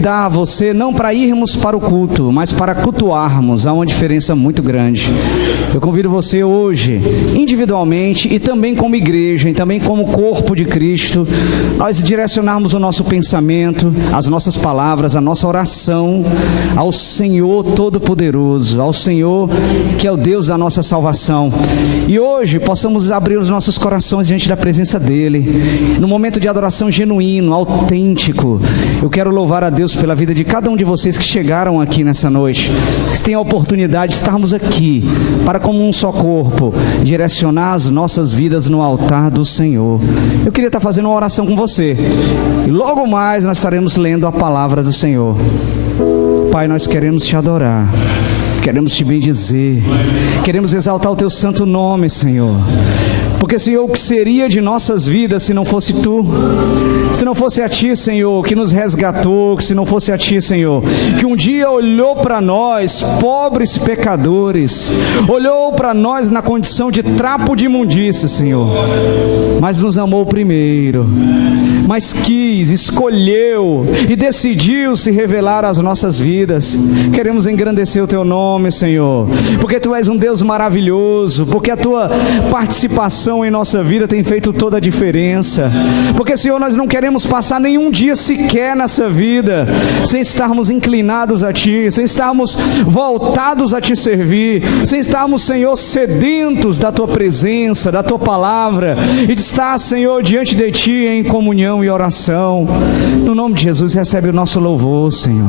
convidar você não para irmos para o culto, mas para cultuarmos. Há uma diferença muito grande. Eu convido você hoje, individualmente e também como igreja, e também como corpo de Cristo, nós direcionarmos o nosso pensamento, as nossas palavras, a nossa oração ao Senhor Todo-Poderoso, ao Senhor que é o Deus da nossa salvação. E hoje possamos abrir os nossos corações diante da presença dEle, num momento de adoração genuíno, autêntico. Eu quero louvar a Deus pela vida de cada um de vocês que chegaram aqui nessa noite, que têm a oportunidade de estarmos aqui, para como um só corpo, direcionar as nossas vidas no altar do Senhor. Eu queria estar fazendo uma oração com você, e logo mais nós estaremos lendo a palavra do Senhor. Pai, nós queremos te adorar, queremos te bendizer, queremos exaltar o teu santo nome, Senhor. Porque, Senhor, o que seria de nossas vidas se não fosse Tu? Se não fosse a Ti, Senhor, que nos resgatou, se não fosse a Ti, Senhor, que um dia olhou para nós, pobres pecadores, olhou para nós na condição de trapo de imundícia, Senhor, mas nos amou primeiro, mas quis, escolheu e decidiu se revelar às nossas vidas. Queremos engrandecer o Teu nome, Senhor, porque Tu és um Deus maravilhoso, porque a Tua participação em nossa vida tem feito toda a diferença, porque, Senhor, nós não queremos passar nenhum dia sequer nessa vida sem estarmos inclinados a Ti, sem estarmos voltados a Te servir, sem estarmos, Senhor, sedentos da Tua presença, da Tua palavra, e de estar, Senhor, diante de Ti em comunhão e oração. No nome de Jesus, recebe o nosso louvor, Senhor,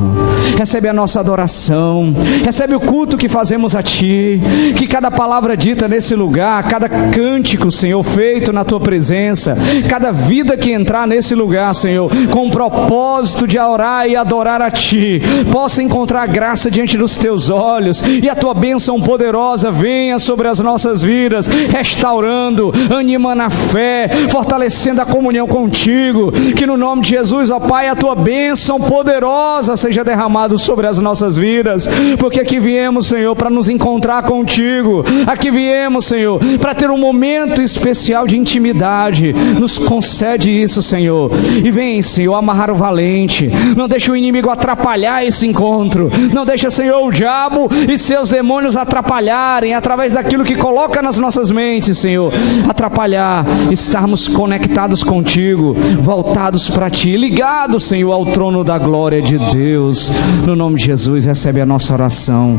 recebe a nossa adoração, recebe o culto que fazemos a Ti, que cada palavra dita nesse lugar, cada cântico, Senhor, feito na Tua presença, cada vida que entrar nesse lugar, Senhor, com o propósito de orar e adorar a Ti, possa encontrar graça diante dos Teus olhos, e a Tua bênção poderosa venha sobre as nossas vidas, restaurando, animando a fé, fortalecendo a comunhão contigo. Que no nome de Jesus, ó Pai, a Tua bênção poderosa seja derramada sobre as nossas vidas, porque aqui viemos, Senhor, para nos encontrar contigo, aqui viemos, Senhor, para ter um momento especial de intimidade. Nos concede isso, Senhor, e vem, Senhor, amarrar o valente. Não deixa o inimigo atrapalhar esse encontro, não deixa, Senhor, o diabo e seus demônios atrapalharem, através daquilo que coloca nas nossas mentes, Senhor, atrapalhar, estarmos conectados contigo, voltados para Ti, ligados, Senhor, ao trono da glória de Deus. No nome de Jesus, recebe a nossa oração,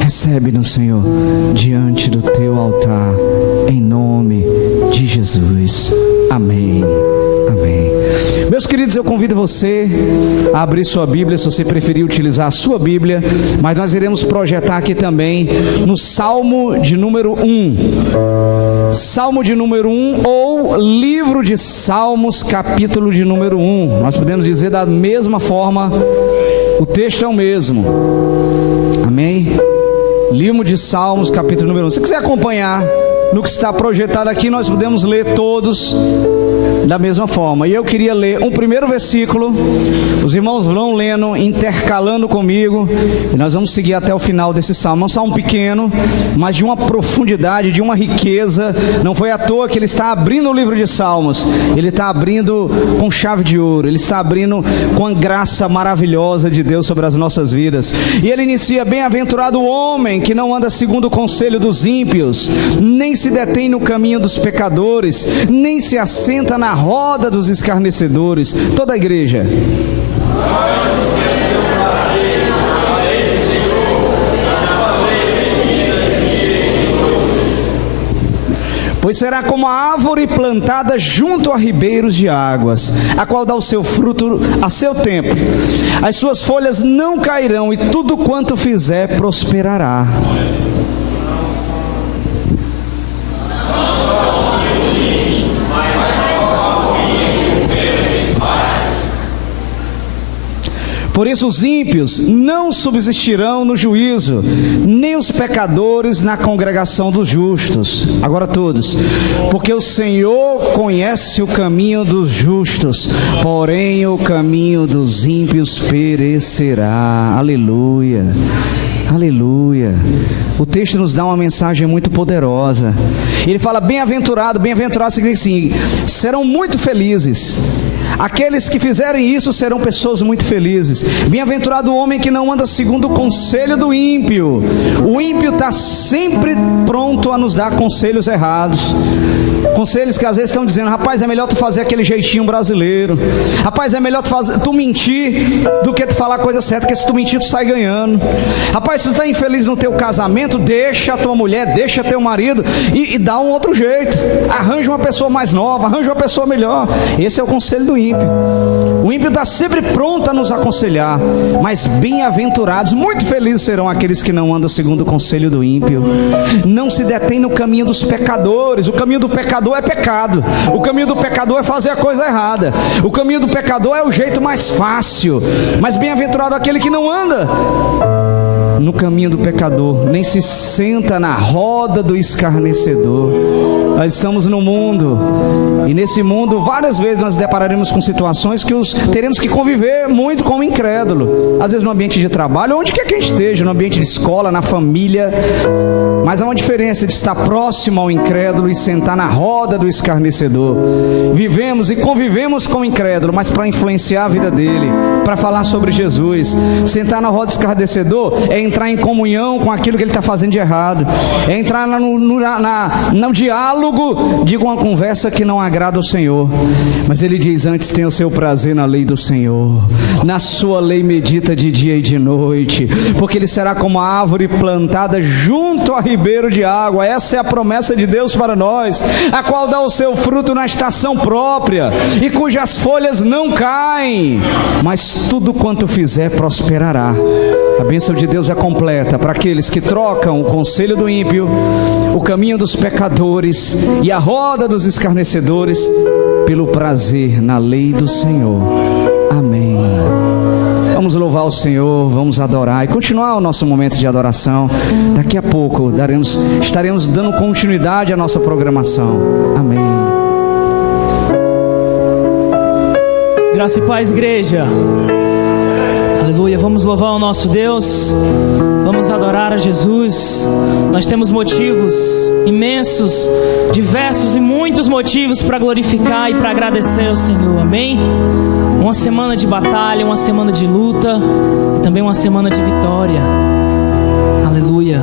recebe-nos, Senhor, diante do Teu altar, em nome de Jesus. Amém. Amém. Meus queridos, eu convido você a abrir sua Bíblia, se você preferir utilizar a sua Bíblia, mas nós iremos projetar aqui também no Salmo de número 1. Salmo de número 1, ou livro de Salmos, capítulo de número 1. Nós podemos dizer da mesma forma, o texto é o mesmo. Amém? Livro de Salmos, capítulo número 1. Se quiser acompanhar no que está projetado aqui, nós podemos ler todos da mesma forma. E eu queria ler um primeiro versículo, os irmãos vão lendo, intercalando comigo, e nós vamos seguir até o final desse salmo. É um salmo pequeno, mas de uma profundidade, de uma riqueza. Não foi à toa que ele está abrindo o livro de Salmos, ele está abrindo com chave de ouro, ele está abrindo com a graça maravilhosa de Deus sobre as nossas vidas. E ele inicia: bem-aventurado o homem que não anda segundo o conselho dos ímpios, nem se detém no caminho dos pecadores, nem se assenta na roda dos escarnecedores. Toda a igreja. Pois será como a árvore plantada junto a ribeiros de águas, a qual dá o seu fruto a seu tempo, as suas folhas não cairão, e tudo quanto fizer prosperará. Por isso os ímpios não subsistirão no juízo, nem os pecadores na congregação dos justos. Agora todos. Porque o Senhor conhece o caminho dos justos, porém o caminho dos ímpios perecerá. Aleluia. Aleluia. O texto nos dá uma mensagem muito poderosa. Ele fala: bem-aventurado. Bem-aventurado significa assim: serão muito felizes Aqueles que fizerem isso serão pessoas muito felizes. Bem-aventurado o homem que não anda segundo o conselho do ímpio. O ímpio está sempre pronto a nos dar conselhos errados. Conselhos que às vezes estão dizendo: rapaz, é melhor tu fazer aquele jeitinho brasileiro. Rapaz, é melhor tu mentir do que tu falar a coisa certa, porque se tu mentir tu sai ganhando. Rapaz, se tu está infeliz no teu casamento, deixa a tua mulher, deixa teu marido e dá um outro jeito. Arranja uma pessoa mais nova, arranja uma pessoa melhor. Esse é o conselho do ímpio. O ímpio está sempre pronto a nos aconselhar. Mas bem-aventurados, muito felizes serão aqueles que não andam segundo o conselho do ímpio. Não se detém no caminho dos pecadores. O caminho do pecador é pecado. O caminho do pecador é fazer a coisa errada. O caminho do pecador é o jeito mais fácil. Mas bem-aventurado aquele que não anda no caminho do pecador, nem se senta na roda do escarnecedor. Nós estamos no mundo, e nesse mundo várias vezes nós depararemos com situações que teremos que conviver muito com o incrédulo. Às vezes no ambiente de trabalho, onde quer que a gente esteja, no ambiente de escola, na família. Mas há uma diferença de estar próximo ao incrédulo e sentar na roda do escarnecedor. Vivemos e convivemos com o incrédulo, mas para influenciar a vida dele, para falar sobre Jesus. Sentar na roda do escarnecedor é entrar em comunhão com aquilo que ele está fazendo de errado, é entrar no diálogo de uma conversa que não agrada ao Senhor. Mas ele diz: antes tenha o seu prazer na lei do Senhor, na sua lei medita de dia e de noite, porque ele será como a árvore plantada junto a ribeiro de água. Essa é a promessa de Deus para nós, a qual dá o seu fruto na estação própria, e cujas folhas não caem, mas tudo quanto fizer prosperará. A bênção de Deus é completa para aqueles que trocam o conselho do ímpio, o caminho dos pecadores e a roda dos escarnecedores pelo prazer na lei do Senhor. Amém. Vamos louvar o Senhor, vamos adorar e continuar o nosso momento de adoração. Daqui a pouco estaremos dando continuidade à nossa programação. Amém. Graça e paz, igreja. Aleluia, vamos louvar o nosso Deus, vamos adorar a Jesus. Nós temos motivos imensos, diversos e muitos motivos para glorificar e para agradecer ao Senhor, amém? Uma semana de batalha, uma semana de luta e também uma semana de vitória. Aleluia.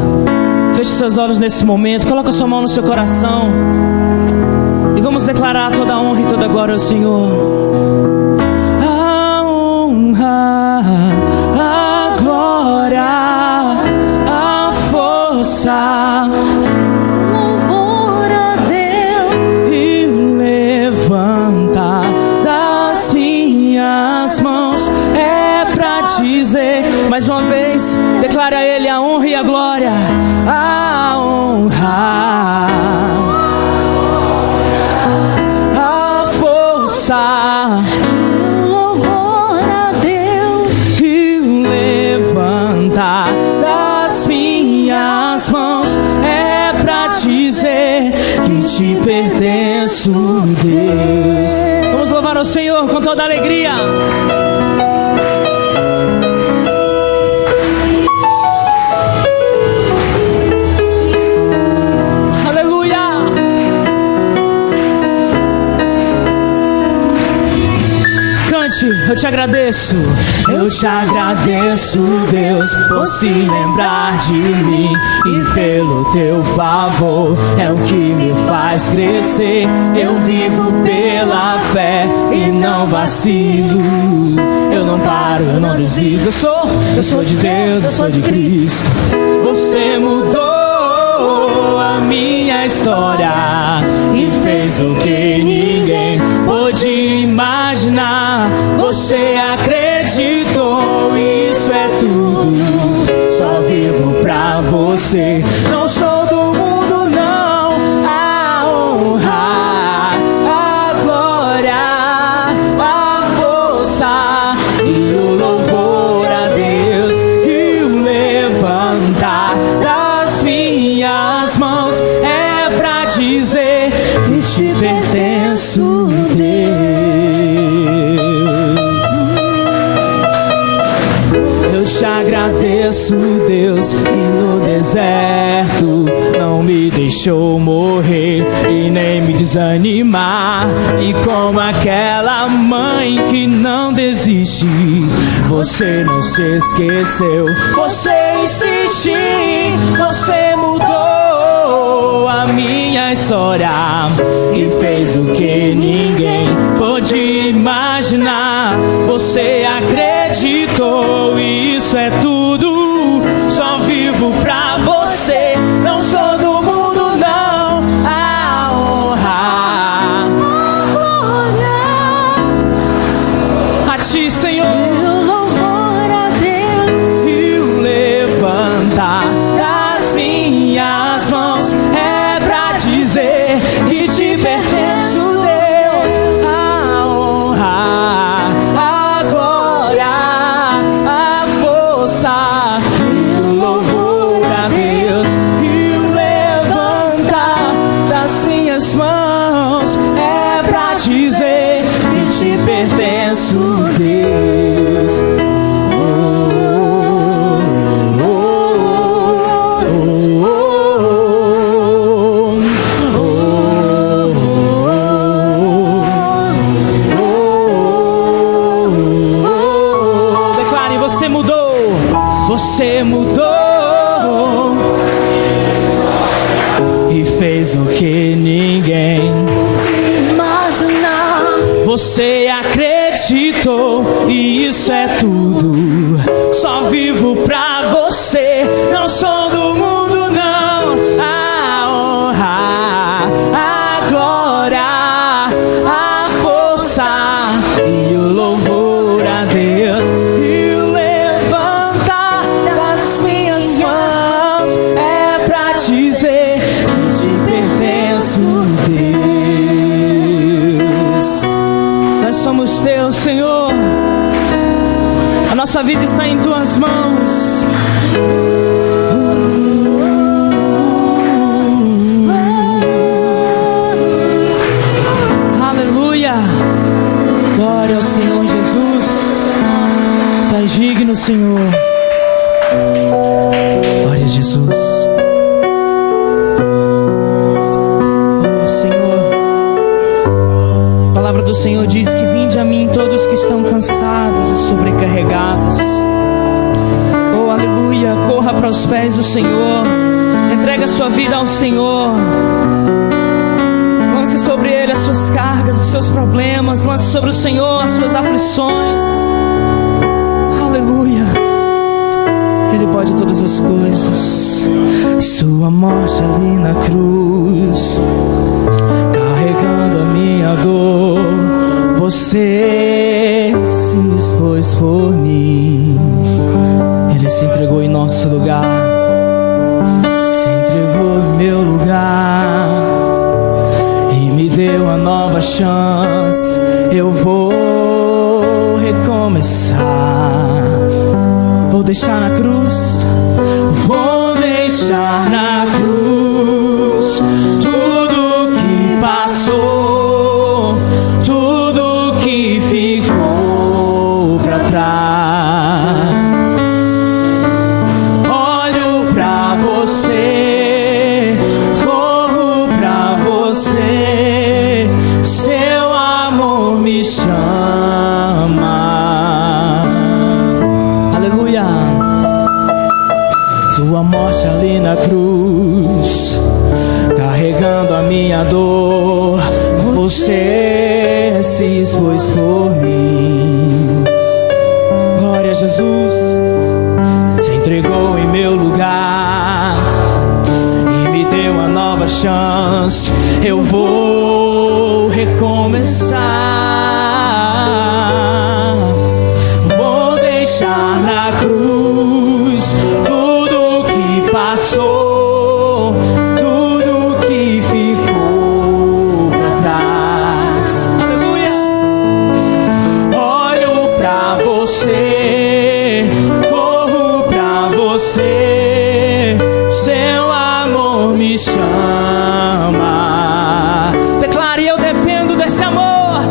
Feche seus olhos nesse momento, coloca sua mão no seu coração e vamos declarar toda a honra e toda a glória ao Senhor. A glória, a força, louvor a Deus e o levantar das minhas mãos é pra dizer, mais uma vez, declare a Ele a honra e a glória, a honra, a força, das minhas mãos é pra dizer que te pertenço, Deus. Vamos louvar ao Senhor com toda alegria. Eu te agradeço, Deus, por se lembrar de mim, e pelo teu favor é o que me faz crescer. Eu vivo pela fé e não vacilo, eu não paro, eu não desisto. Eu sou de Deus, eu sou de Cristo. Você mudou a minha história e fez o que ninguém pôde imaginar. Você acreditou, isso é tudo. Só vivo pra você. Não sou do mundo, não. A honra, a glória, a força e o louvor a Deus e o levantar das minhas mãos é pra dizer que te pertenço, Deus. te agradeço, Deus, que no deserto não me deixou morrer e nem me desanimar. E como aquela mãe que não desiste, você não se esqueceu, você insiste, você mudou a minha história e fez o que ninguém pôde imaginar. Você acreditou e isso é tudo. Só vivo pra você, não sou do mundo não. A honra, a ti, Senhor, o louvor a Deus, e o levantar das minhas mãos é pra dizer que te pertenço, Deus. A honra, a glória, a força, e o louvor a Deus, e o levantar das minhas mãos é pra dizer que te pertenço, Deus. Declare, você mudou, você mudou e fez o que ninguém. imaginar. Você acreditou e isso é tudo. Só vivo pra você, não sou do mundo não. A honra, a glória, a força e o louvor a Deus, e o levantar das minhas mãos é pra dizer que te pertenço, Deus. Nós somos teus, Senhor. A nossa vida está em tuas mãos. Aleluia. Glória ao Senhor Jesus. Tu és digno, Senhor. Glória a Jesus. Oh, Senhor. A palavra do Senhor diz que vinde a mim todos que estão cansados e sobrecarregados. Oh, aleluia. Corra para os pés do Senhor. Entrega a sua vida ao Senhor. Lance sobre Ele as suas cargas, os seus problemas. Lance sobre o Senhor as suas aflições. Aleluia. Ele pode todas as coisas. Sua morte ali na cruz, carregando a minha dor, você se expôs por mim. Ele se entregou em nosso lugar, se entregou em meu lugar e me deu uma nova chance. Eu vou recomeçar. Vou deixar na cruz, vou deixar na cruz tudo que passou, tudo que ficou pra trás. Olho pra você, corro pra você, seu amor me chama. Aleluia. Sua morte ali na cruz, carregando a minha dor, você se expôs por mim. Glória a Jesus. Se entregou em meu lugar e me deu uma nova chance. Eu vou recomeçar. Vou deixar na cruz tudo que passou, tudo que ficou pra trás. Aleluia. Olho pra você, corro pra você, seu amor me chama. Declare: eu dependo desse amor,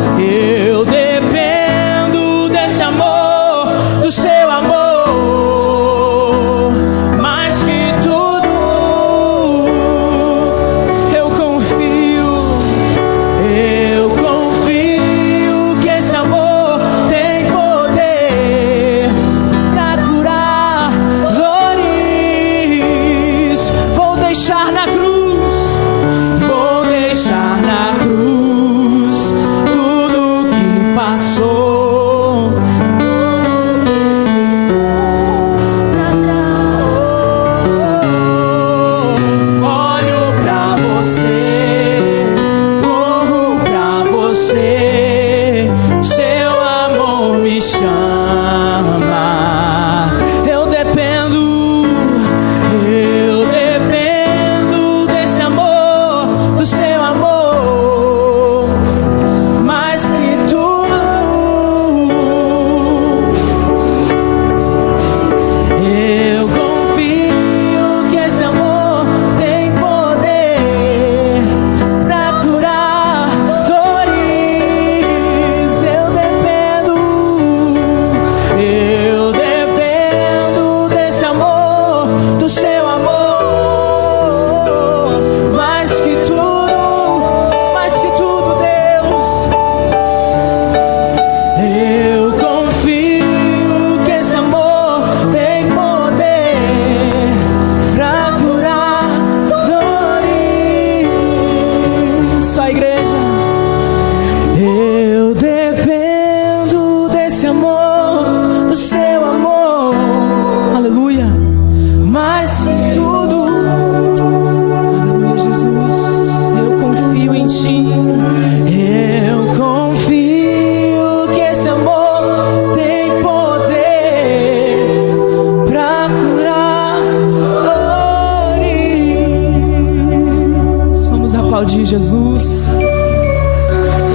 aplaudir Jesus.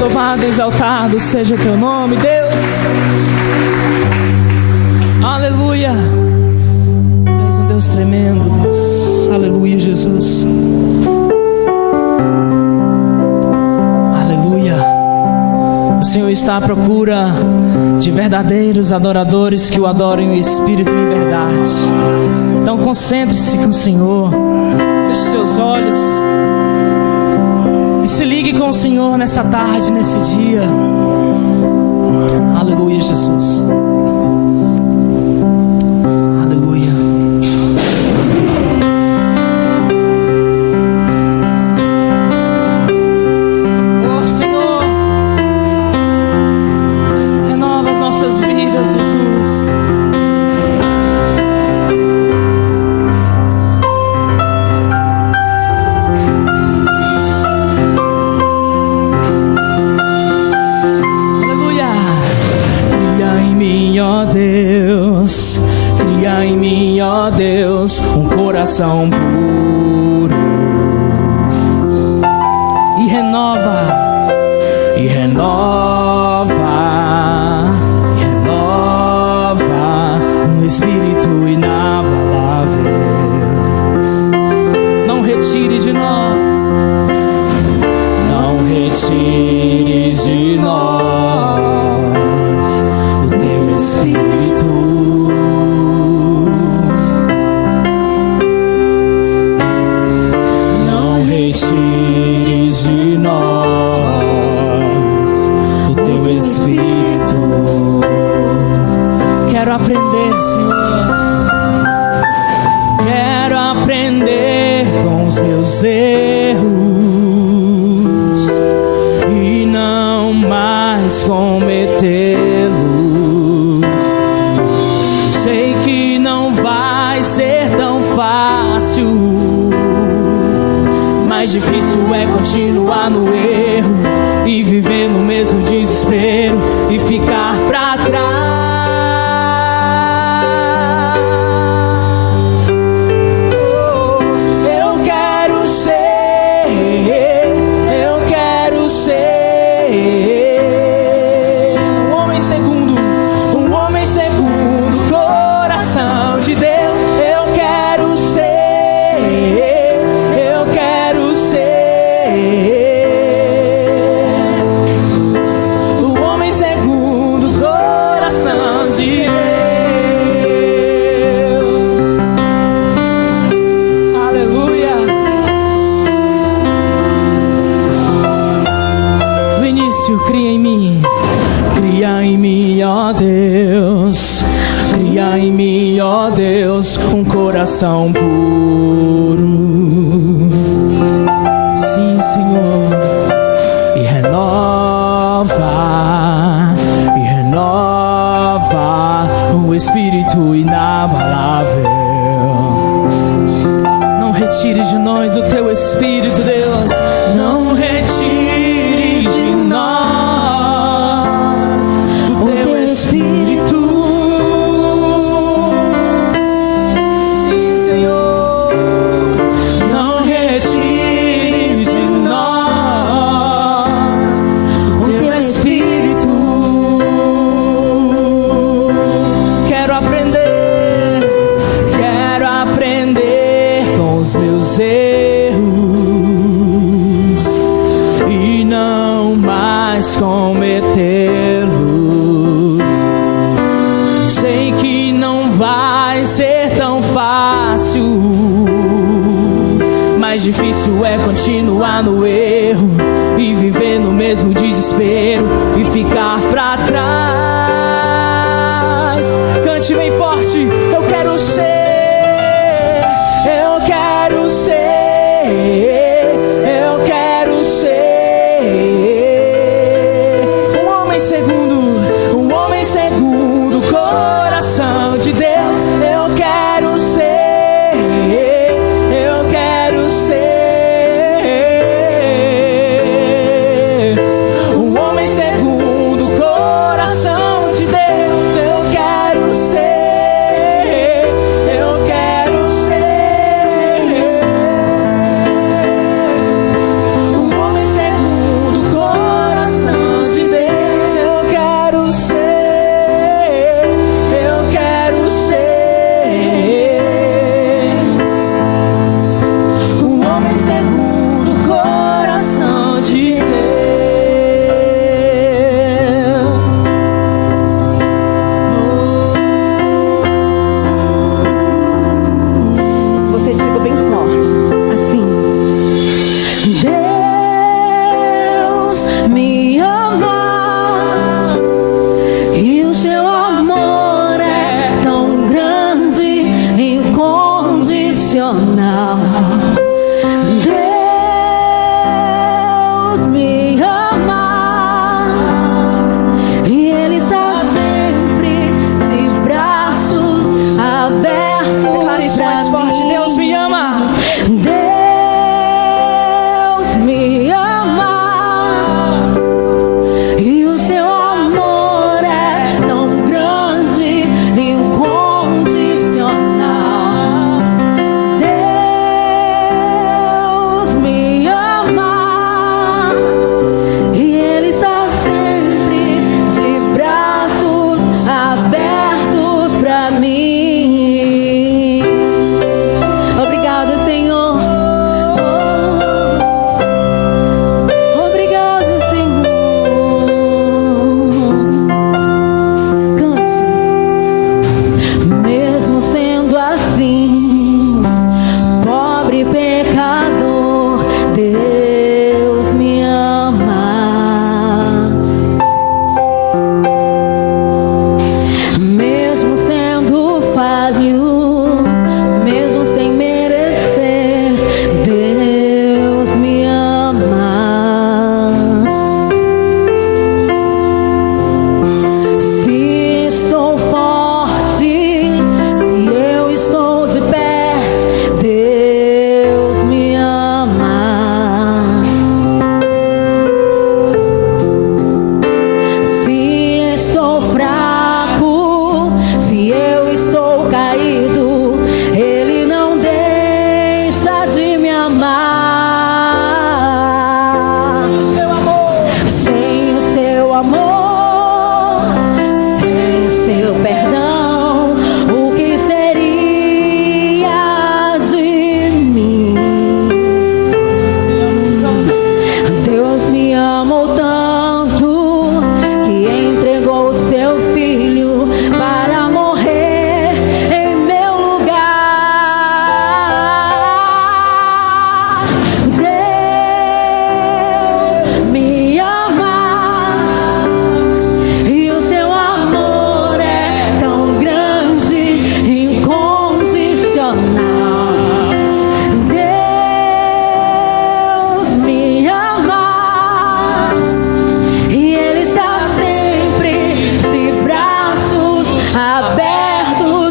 Louvado e exaltado seja o teu nome, Deus. Aleluia. Tu és um Deus tremendo, Deus. Aleluia, Jesus. Aleluia. O Senhor está à procura de verdadeiros adoradores que o adorem em espírito e em verdade. Então concentre-se com o Senhor. Feche seus olhos e se ligue com o Senhor nessa tarde, nesse dia. Aleluia, Jesus. Aleluia. Oh, Senhor, renova as nossas vidas, Jesus. Cria em mim, ó Deus, um coração puro e renova um espírito inabalável. Não retire de nós o teu espírito. Não retires de nós o teu espírito. Quero aprender, Senhor. Quero aprender com os meus erros e não mais cometê-los. Sei que não vai ser tão fácil, mais difícil é continuar no erro e viver no mesmo desespero e ficar pra trás. Coração puro, sim, Senhor, e renova o espírito inabalável. Não retire de nós o teu espírito, Deus. Não retire de nós o teu espírito. Difícil é continuar no erro e viver no mesmo desespero e ficar pra trás. Cante bem forte. Eu quero ser um homem segundo o coração de Deus. Eu quero ser um homem segundo o coração de Deus. Eu quero ser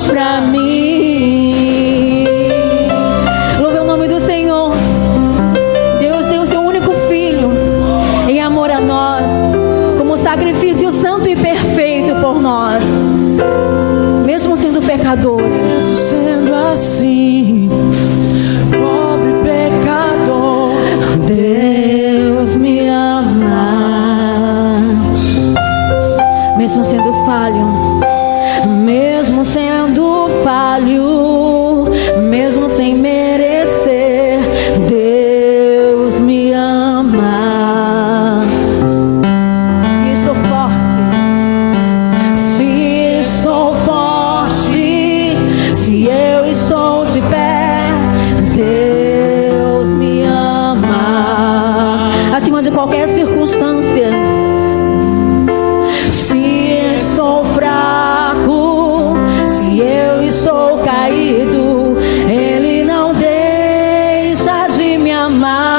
abertos pra mim. Louve o nome do Senhor. Deus deu o seu único filho em amor a nós, como sacrifício santo e perfeito por nós, mesmo sendo pecadores. Mesmo sendo assim, pobre pecador, Deus me ama, mesmo sendo falho, mesmo sendo falho, mesmo sem merecer, Deus me ama. E estou forte, se estou forte, se eu estou de pé, Deus me ama, acima de qualquer circunstância. Se estou fraco, se eu estou caído, Ele não deixa de me amar.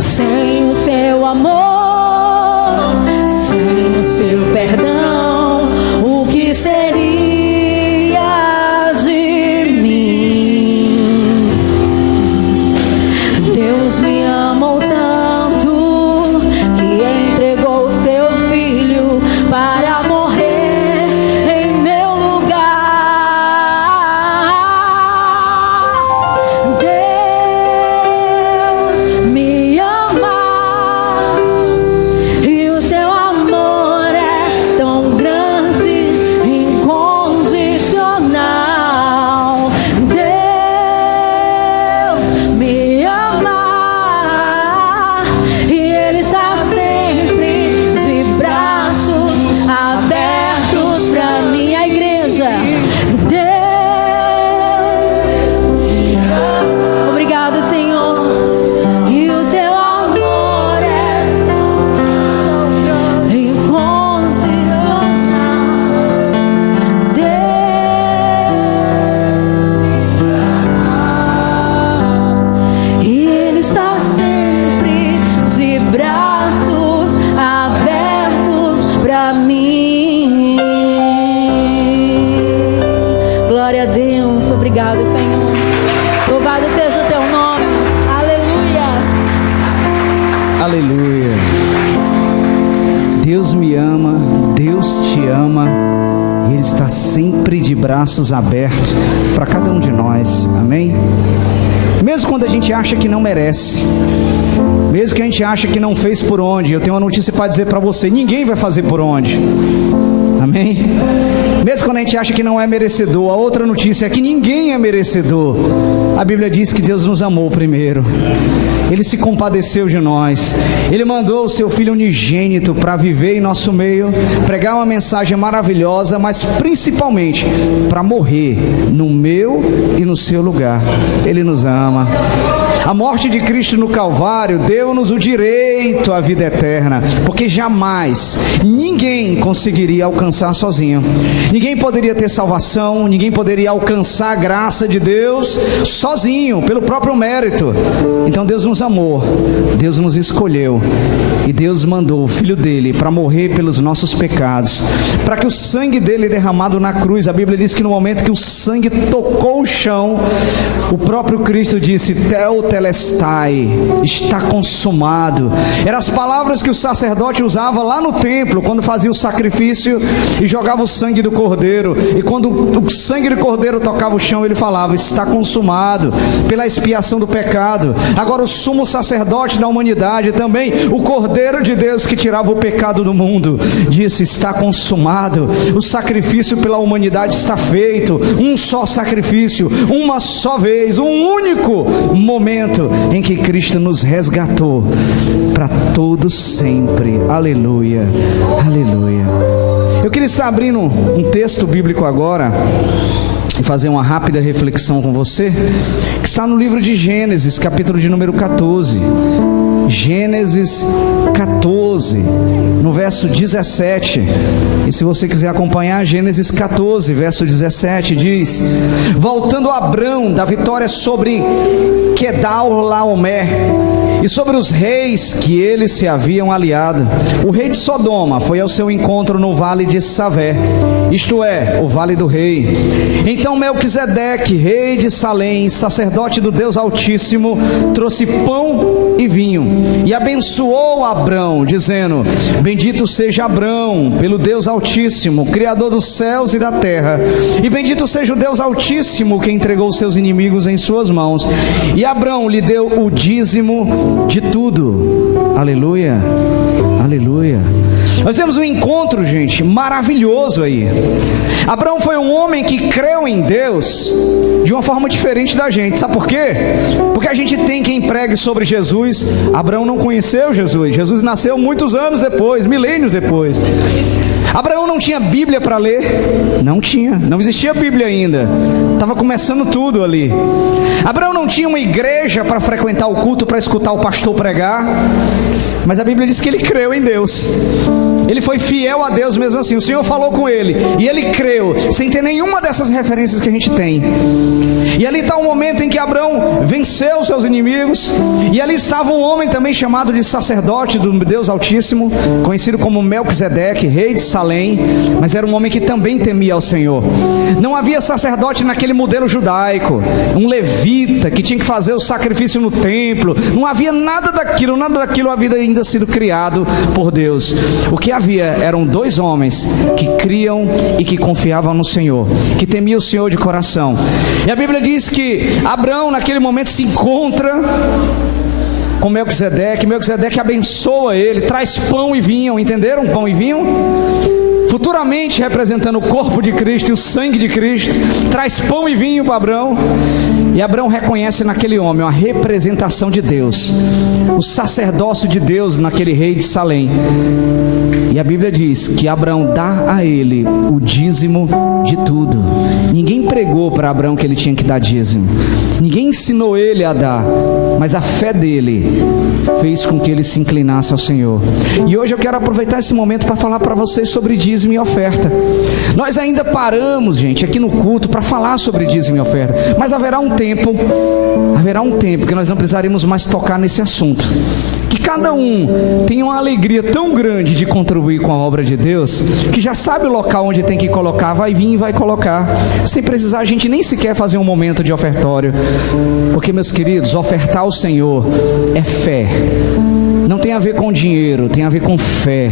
Sem o seu amor, sem o seu perdão, o que seria de mim? Deus me amou tanto que entregou seu filho para morrer em meu lugar. Deus me ama e o seu amor é tão grande, incondicional. Deus me ama e Ele está sempre de braços abertos pra minha igreja. Deus, obrigado, Senhor. E o seu amor é incondicional. Deus, e Ele está sempre de braços abertos pra mim. Glória a Deus, obrigado, Senhor. Louvado seja o teu nome. Aleluia. Aleluia. Deus me ama, Deus te ama, e Ele está sempre de braços abertos para cada um de nós, amém? Mesmo quando a gente acha que não merece, mesmo que a gente acha que não fez por onde, eu tenho uma notícia para dizer para você: ninguém vai fazer por onde, amém? Mesmo quando a gente acha que não é merecedor, a outra notícia é que ninguém é merecedor. A Bíblia diz que Deus nos amou primeiro, Ele se compadeceu de nós, Ele mandou o seu Filho unigênito para viver em nosso meio, pregar uma mensagem maravilhosa, mas principalmente para morrer no meu e no seu lugar. Ele nos ama. A morte de Cristo no Calvário deu-nos o direito à vida eterna, porque jamais ninguém conseguiria alcançar sozinho. Ninguém poderia ter salvação, ninguém poderia alcançar a graça de Deus sozinho, pelo próprio mérito. Então Deus nos amou, Deus nos escolheu, e Deus mandou o Filho dele para morrer pelos nossos pecados, para que o sangue dele derramado na cruz, a Bíblia diz que no momento que o sangue tocou o chão, o próprio Cristo disse: Tetelestai, está consumado. Eram as palavras que o sacerdote usava lá no templo, quando fazia o sacrifício e jogava o sangue do cordeiro, e quando o sangue do cordeiro tocava o chão, ele falava: está consumado, pela expiação do pecado. Agora o sumo sacerdote da humanidade também, o Cordeiro de Deus que tirava o pecado do mundo, disse: está consumado. O sacrifício pela humanidade está feito, um só sacrifício, uma só vez, um único momento em que Cristo nos resgatou para todos sempre. Aleluia, aleluia. Eu queria estar abrindo um texto bíblico agora e fazer uma rápida reflexão com você, que está no livro de Gênesis, capítulo de número 14. Gênesis 14, no verso 17. E se você quiser acompanhar, Gênesis 14, verso 17, diz: voltando a Abrão da vitória sobre Quedorlaomer e sobre os reis que eles se haviam aliado. O rei de Sodoma foi ao seu encontro no vale de Savé, isto é, o vale do rei. Então Melquisedeque, rei de Salém, sacerdote do Deus Altíssimo, trouxe pão e vinho, e abençoou Abrão, dizendo: bendito seja Abrão pelo Deus Altíssimo, Criador dos céus e da terra, e bendito seja o Deus Altíssimo, que entregou seus inimigos em suas mãos. E Abrão lhe deu o dízimo de tudo. Aleluia, aleluia. Nós temos um encontro, gente, maravilhoso aí. Abraão foi um homem que creu em Deus de uma forma diferente da gente. Sabe por quê? Porque a gente tem quem pregue sobre Jesus. Abraão não conheceu Jesus. Jesus nasceu muitos anos depois, milênios depois. Abraão não tinha Bíblia para ler. Não tinha, não existia Bíblia ainda. Estava começando tudo ali. Abraão não tinha uma igreja para frequentar o culto, para escutar o pastor pregar. Mas a Bíblia diz que ele creu em Deus. Ele foi fiel a Deus mesmo assim. O Senhor falou com ele e ele creu, sem ter nenhuma dessas referências que a gente tem. E ali está o momento em que Abraão venceu seus inimigos. E ali estava um homem também chamado de sacerdote do Deus Altíssimo, conhecido como Melquisedeque, rei de Salém. Mas era um homem que também temia ao Senhor. Não havia sacerdote naquele modelo judaico, um levita que tinha que fazer o sacrifício no templo. Não havia nada daquilo havia ainda sido criado por Deus. O que havia eram dois homens que criam e que confiavam no Senhor, que temiam o Senhor de coração. E a Bíblia diz que Abraão naquele momento se encontra com Melquisedeque. Melquisedeque abençoa ele, traz pão e vinho. Entenderam? Pão e vinho, futuramente representando o corpo de Cristo e o sangue de Cristo. Traz pão e vinho para Abraão. E Abraão reconhece naquele homem uma representação de Deus, o sacerdócio de Deus naquele rei de Salém. E a Bíblia diz que Abraão dá a ele o dízimo de tudo. Ninguém pregou para Abraão que ele tinha que dar dízimo. Ninguém ensinou ele a dar. Mas a fé dele fez com que ele se inclinasse ao Senhor. E hoje eu quero aproveitar esse momento para falar para vocês sobre dízimo e oferta. Nós ainda paramos, gente, aqui no culto para falar sobre dízimo e oferta. Mas haverá um tempo que nós não precisaremos mais tocar nesse assunto. Que cada um tenha uma alegria tão grande de contribuir com a obra de Deus, que já sabe o local onde tem que colocar, vai vir e vai colocar, sem precisar a gente nem sequer fazer um momento de ofertório. Porque, meus queridos, ofertar ao Senhor é fé. Não tem a ver com dinheiro, tem a ver com fé.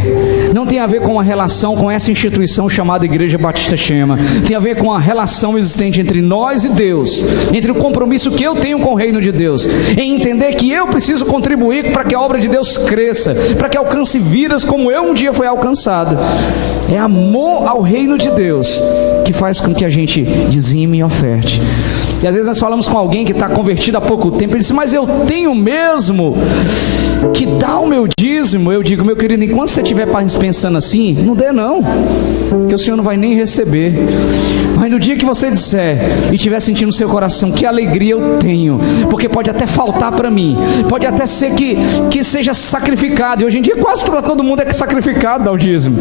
Não tem a ver com uma relação com essa instituição chamada Igreja Batista Chema. Tem a ver com a relação existente entre nós e Deus, entre o compromisso que eu tenho com o reino de Deus, em entender que eu preciso contribuir para que a obra de Deus cresça, para que alcance vidas como eu um dia fui alcançado. É amor ao reino de Deus que faz com que a gente dizime e oferte. E às vezes nós falamos com alguém que está convertido há pouco tempo, ele diz: mas eu tenho mesmo que dar o meu dízimo. Eu digo: meu querido, enquanto você estiver pensando assim, não dê não, que o Senhor não vai nem receber. Mas no dia que você disser e estiver sentindo no seu coração: que alegria eu tenho, porque pode até faltar para mim, pode até ser que seja sacrificado, e hoje em dia quase todo mundo é sacrificado ao dízimo,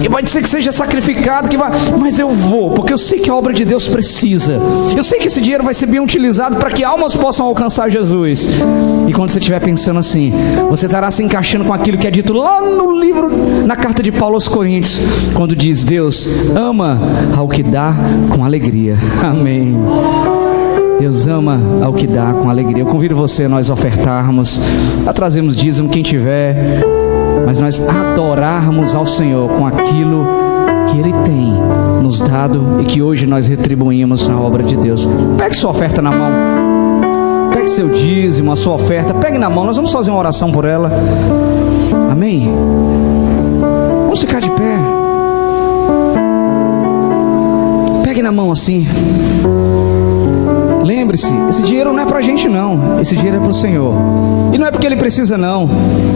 e pode ser que seja sacrificado, mas eu vou, porque eu sei que a obra de Deus precisa, eu sei que esse dinheiro vai ser bem utilizado para que almas possam alcançar Jesus. E quando você estiver pensando assim, você estará se encaixando com aquilo que é dito lá no livro, na carta de Paulo aos Coríntios, quando diz: Deus ama ao que dá com alegria. Amém. Deus ama ao que dá com alegria. Eu convido você a nós ofertarmos, a trazermos dízimo, quem tiver, mas nós adorarmos ao Senhor com aquilo que Ele tem nos dado e que hoje nós retribuímos na obra de Deus. Pegue sua oferta na mão, pegue seu dízimo, a sua oferta, pegue na mão, nós vamos fazer uma oração por ela. Amém? Vamos ficar de pé. Pegue na mão assim. Lembre-se, esse dinheiro não é pra gente não, esse dinheiro é pro Senhor. E não é porque Ele precisa não,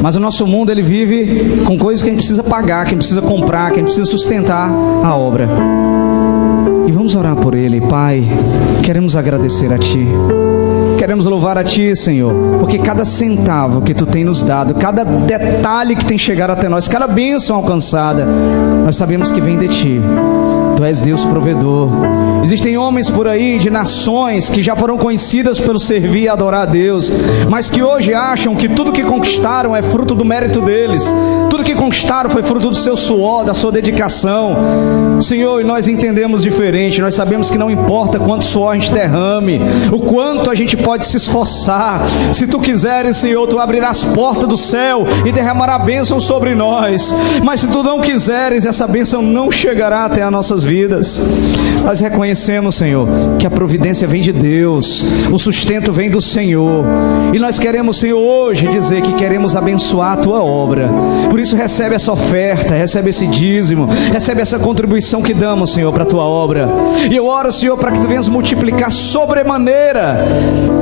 mas o nosso mundo ele vive com coisas que a gente precisa pagar, que a gente precisa comprar, que a gente precisa sustentar a obra. E vamos orar por Ele. Pai, queremos agradecer a Ti, queremos louvar a Ti, Senhor, porque cada centavo que Tu tem nos dado, cada detalhe que tem chegado até nós, cada bênção alcançada, nós sabemos que vem de Ti. Tu és Deus provedor. Existem homens por aí de nações que já foram conhecidas pelo servir e adorar a Deus, mas que hoje acham que tudo que conquistaram é fruto do mérito deles. Tudo que conquistaram foi fruto do seu suor, da sua dedicação. Senhor, e nós entendemos diferente. Nós sabemos que não importa quanto suor a gente derrame, o quanto a gente pode se esforçar. Se Tu quiseres, Senhor, Tu abrirás as portas do céu e derramará bênção sobre nós. Mas se Tu não quiseres, essa bênção não chegará até as nossas vidas. Nós reconhecemos, Senhor, que a providência vem de Deus, o sustento vem do Senhor, e nós queremos, Senhor, hoje dizer que queremos abençoar a Tua obra. Por isso recebe essa oferta, recebe esse dízimo, recebe essa contribuição que damos, Senhor, para a Tua obra. E eu oro, Senhor, para que Tu venhas multiplicar sobremaneira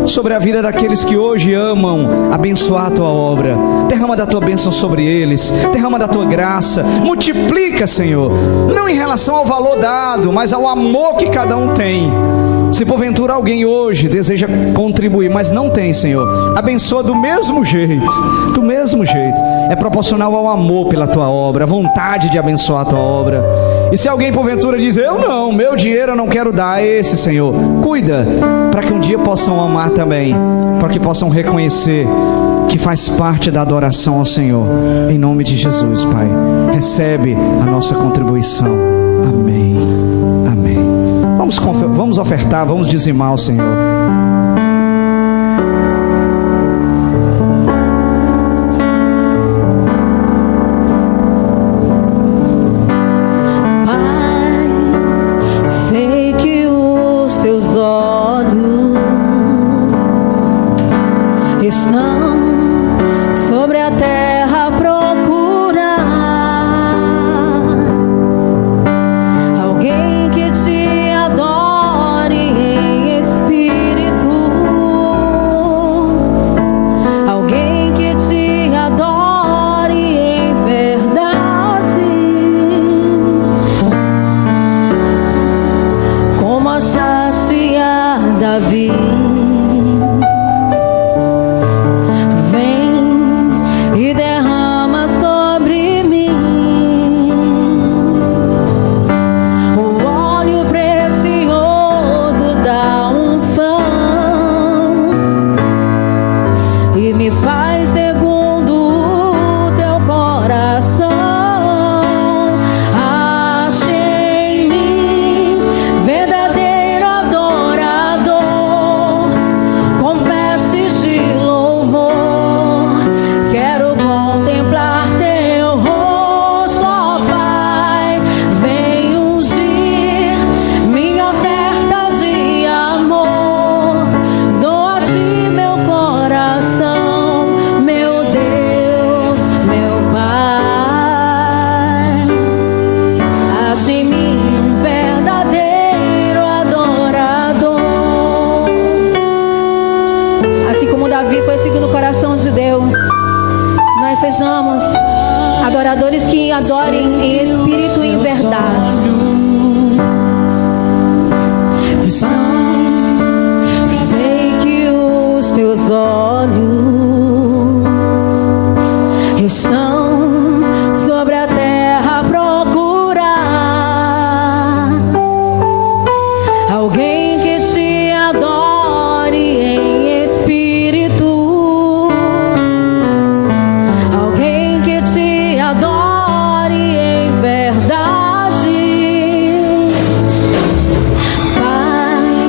sobre a vida daqueles que hoje amam abençoar a Tua obra. Derrama da Tua bênção sobre eles, derrama da Tua graça, multiplica, Senhor, não em relação ao valor dado, mas ao amor que cada um tem. Se porventura alguém hoje deseja contribuir, mas não tem, Senhor, abençoa do mesmo jeito, do mesmo jeito. É proporcional ao amor pela Tua obra, a vontade de abençoar a Tua obra. E se alguém porventura diz, eu não, meu dinheiro eu não quero dar a esse, Senhor, cuida, para que um dia possam amar também, para que possam reconhecer que faz parte da adoração ao Senhor. Em nome de Jesus, Pai, recebe a nossa contribuição. Amém, amém. Vamos ofertar, vamos dizimar ao Senhor. Pai, sei que os Teus olhos estão sobre a terra a procurar alguém que Te adore em espírito, alguém que Te adore em verdade, como achaste a Davi. E derrama sobre mim o óleo precioso da unção e me faz segundo o Teu coração. Ache em mim verdadeiro adorador, com vestes de louvor. Quero contemplar Teu rosto, ó Pai. Vem ungir minha oferta de amor. Dou a Ti meu coração, meu Deus, meu Pai. Ache em mim um verdadeiro adorador. Assim como Davi foi seguindo o coração de Deus, nós sejamos adoradores que adorem em espírito e em verdade. Sei que os Teus olhos estão sobre a terra a procurar alguém que Te adore em espírito, alguém que Te adore em verdade. Pai,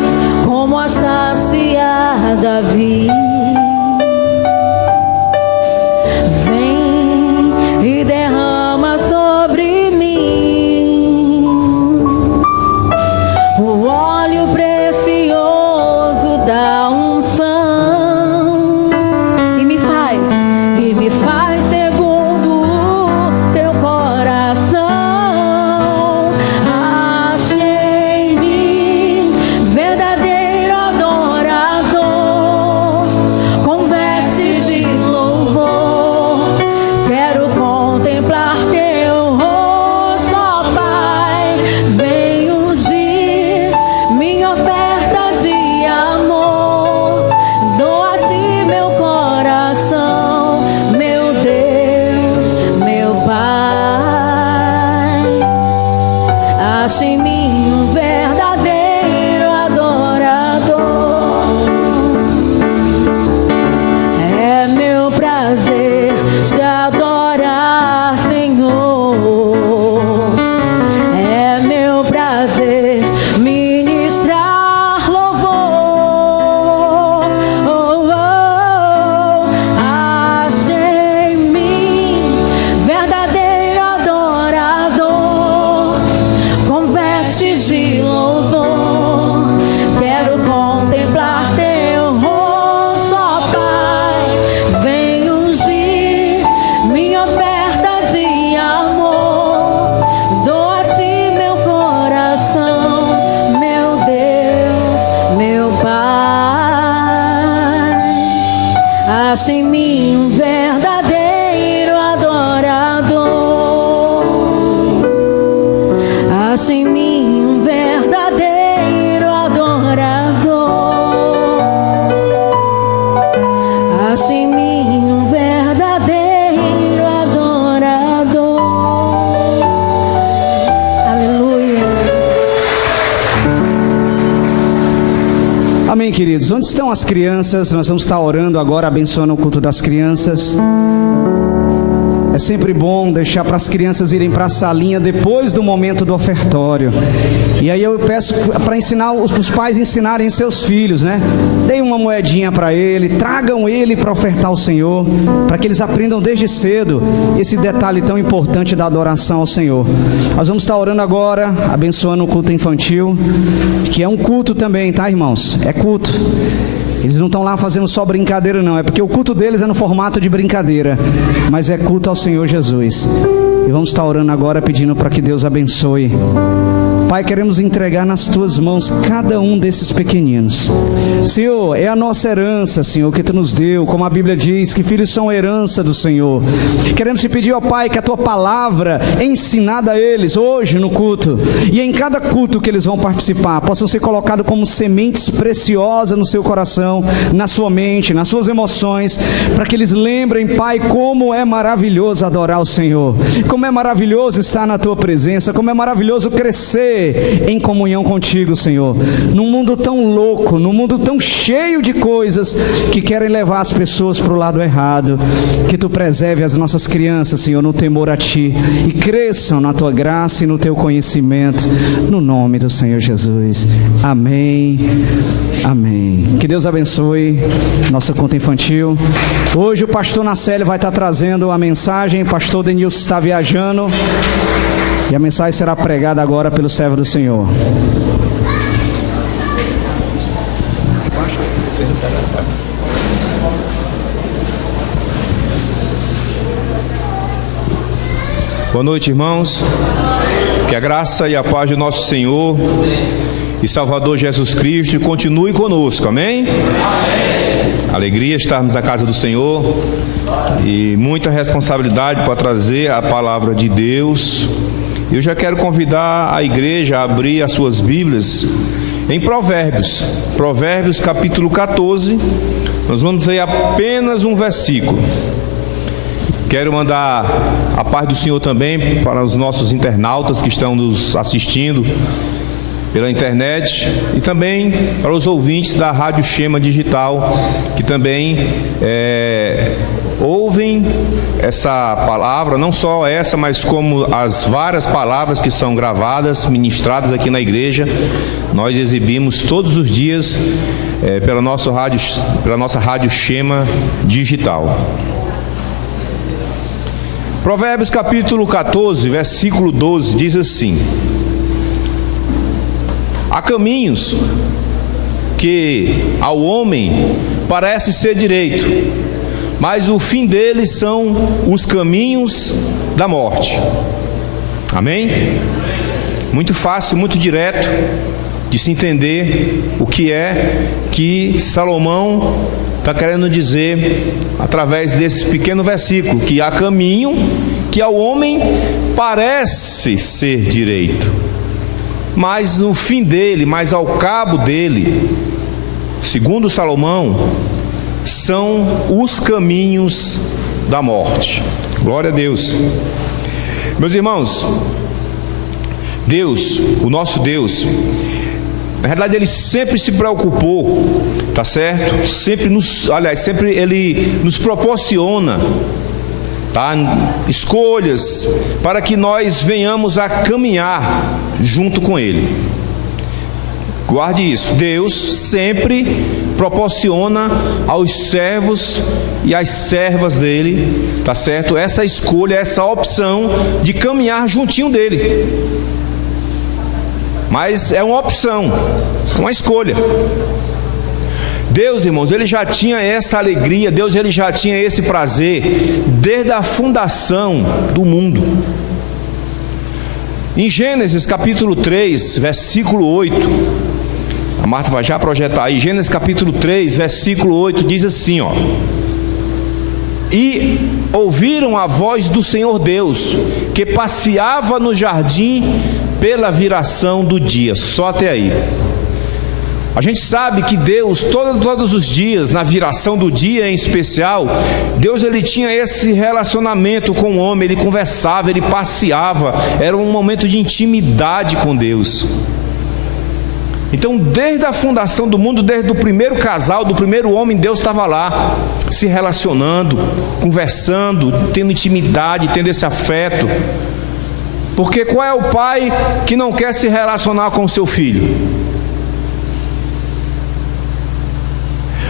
Acha em mim um verdadeiro adorador. É meu prazer te adorar, Senhor. É meu prazer ministrar louvor. Oh, oh, acha em mim verdadeiro adorador, com vestes de louvor. Quero contemplar teu rosto, ó Pai. Vem ungir minha oferta de amor. Dou a ti meu coração, meu Deus, meu Pai. Acha em mim um verdadeiro adorador. Acha em mim um verdadeiro adorador. Acha em mim um verdadeiro adorador. Aleluia. Amém, queridos. Onde estão as crianças? Nós vamos estar orando agora, abençoando o culto das crianças. É sempre bom deixar para as crianças irem para a salinha depois do momento do ofertório. E aí eu peço para ensinar os pais ensinarem seus filhos, né? Deem uma moedinha para ele, tragam ele para ofertar ao Senhor, para que eles aprendam desde cedo esse detalhe tão importante da adoração ao Senhor. Nós vamos estar orando agora, abençoando o culto infantil, que é um culto também, tá, irmãos? É culto. Eles não estão lá fazendo só brincadeira, não. É porque o culto deles é no formato de brincadeira, mas é culto ao Senhor Jesus. E vamos estar orando agora, pedindo para que Deus abençoe. Pai, queremos entregar nas Tuas mãos cada um desses pequeninos. Senhor, é a nossa herança, Senhor, que Tu nos deu, como a Bíblia diz, que filhos são herança do Senhor. Queremos Te pedir, ó Pai, que a Tua palavra ensinada a eles hoje no culto, e em cada culto que eles vão participar, possam ser colocados como sementes preciosas no seu coração, na sua mente, nas suas emoções, para que eles lembrem, Pai, como é maravilhoso adorar o Senhor, como é maravilhoso estar na Tua presença, como é maravilhoso crescer em comunhão contigo, Senhor. Num mundo tão louco, num mundo tão cheio de coisas que querem levar as pessoas para o lado errado, que Tu preserve as nossas crianças, Senhor, no temor a Ti, e cresçam na Tua graça e no Teu conhecimento, no nome do Senhor Jesus. Amém. Amém. Que Deus abençoe nosso culto infantil. Hoje o pastor Nacélio vai estar trazendo a mensagem. O pastor Denilson está viajando e a mensagem será pregada agora pelo servo do Senhor. Boa noite, irmãos. Que a graça e a paz do nosso Senhor e Salvador Jesus Cristo continue conosco, amém? Amém. Alegria estarmos na casa do Senhor e muita responsabilidade para trazer a palavra de Deus. Eu já quero convidar a igreja a abrir as suas Bíblias em Provérbios, Provérbios capítulo 14. Nós vamos ler apenas um versículo. Quero mandar a paz do Senhor também para os nossos internautas que estão nos assistindo pela internet e também para os ouvintes da Rádio Shema Digital, que também ouvem essa palavra, não só essa, mas como as várias palavras que são gravadas, ministradas aqui na igreja. Nós exibimos todos os dias pela nossa Rádio Shema Digital. Provérbios capítulo 14, versículo 12, diz assim: há caminhos que ao homem parece ser direito, mas o fim deles são os caminhos da morte. Amém? Muito fácil, muito direto de se entender o que é que Salomão está querendo dizer através desse pequeno versículo, que há caminho que ao homem parece ser direito, mas no fim dele, mas ao cabo dele, segundo Salomão, são os caminhos da morte. Glória a Deus. Meus irmãos, Deus, o nosso Deus, na verdade Ele sempre se preocupou, tá certo? Sempre Ele nos proporciona, tá? Escolhas para que nós venhamos a caminhar junto com Ele. Guarde isso, Deus sempre proporciona aos servos e às servas dele, tá certo? Essa escolha, essa opção de caminhar juntinho dele. Mas é uma opção, uma escolha. Deus, irmãos, Ele já tinha essa alegria, Deus, Ele já tinha esse prazer desde a fundação do mundo. Em Gênesis capítulo 3, versículo 8, a Marta vai já projetar aí, Gênesis capítulo 3, versículo 8, diz assim, ó: e ouviram a voz do Senhor Deus, que passeava no jardim pela viração do dia. Só até aí. A gente sabe que Deus, todos os dias, na viração do dia em especial, Deus, Ele tinha esse relacionamento com o homem, Ele conversava, Ele passeava, era um momento de intimidade com Deus. Então, desde a fundação do mundo, desde o primeiro casal, do primeiro homem, Deus estava lá, se relacionando, conversando, tendo intimidade, tendo esse afeto. Porque qual é o pai que não quer se relacionar com o seu filho?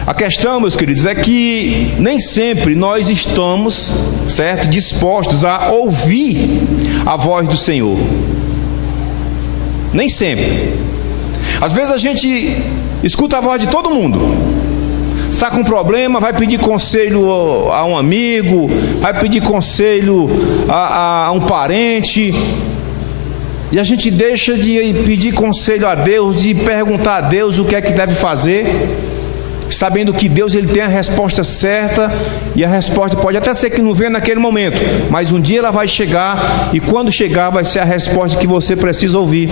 A questão, meus queridos, é que nem sempre nós estamos, certo, dispostos a ouvir a voz do Senhor. Nem sempre. Às vezes a gente escuta a voz de todo mundo. Está com um problema, vai pedir conselho a um amigo, vai pedir conselho a um parente, e a gente deixa de pedir conselho a Deus, de perguntar a Deus o que é que deve fazer, sabendo que Deus, Ele tem a resposta certa, e a resposta pode até ser que não venha naquele momento, mas um dia ela vai chegar, e quando chegar vai ser a resposta que você precisa ouvir.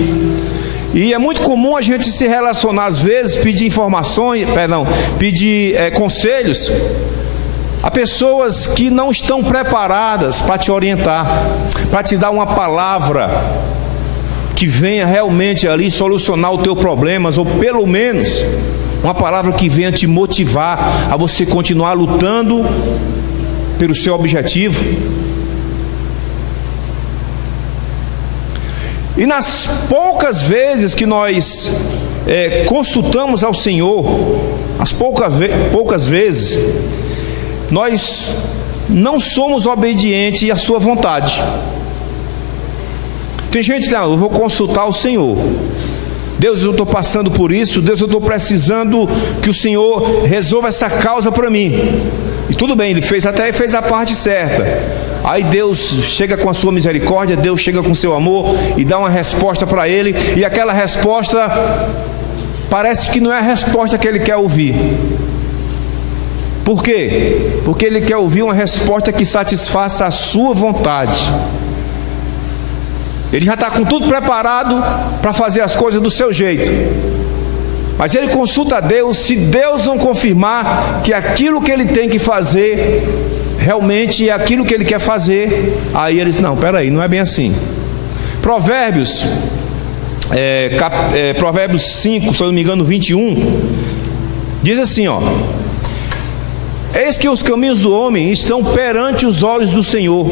E é muito comum a gente se relacionar, às vezes, pedir conselhos a pessoas que não estão preparadas para te orientar, para te dar uma palavra que venha realmente ali solucionar os teus problemas, ou pelo menos uma palavra que venha te motivar a você continuar lutando pelo seu objetivo. E nas poucas vezes que nós consultamos ao Senhor, as poucas vezes, nós não somos obedientes à sua vontade. Tem gente que eu vou consultar o Senhor. Deus, eu estou passando por isso. Deus, eu estou precisando que o Senhor resolva essa causa para mim. E tudo bem, Ele fez a parte certa. Aí Deus chega com a sua misericórdia, Deus chega com o seu amor e dá uma resposta para ele, e aquela resposta parece que não é a resposta que ele quer ouvir. Por quê? Porque ele quer ouvir uma resposta que satisfaça a sua vontade. Ele já está com tudo preparado para fazer as coisas do seu jeito, mas ele consulta a Deus. Se Deus não confirmar que aquilo que ele tem que fazer realmente é aquilo que ele quer fazer, aí ele diz, não, peraí, não é bem assim. Provérbios 5, se eu não me engano, 21, diz assim, ó: eis que os caminhos do homem estão perante os olhos do Senhor,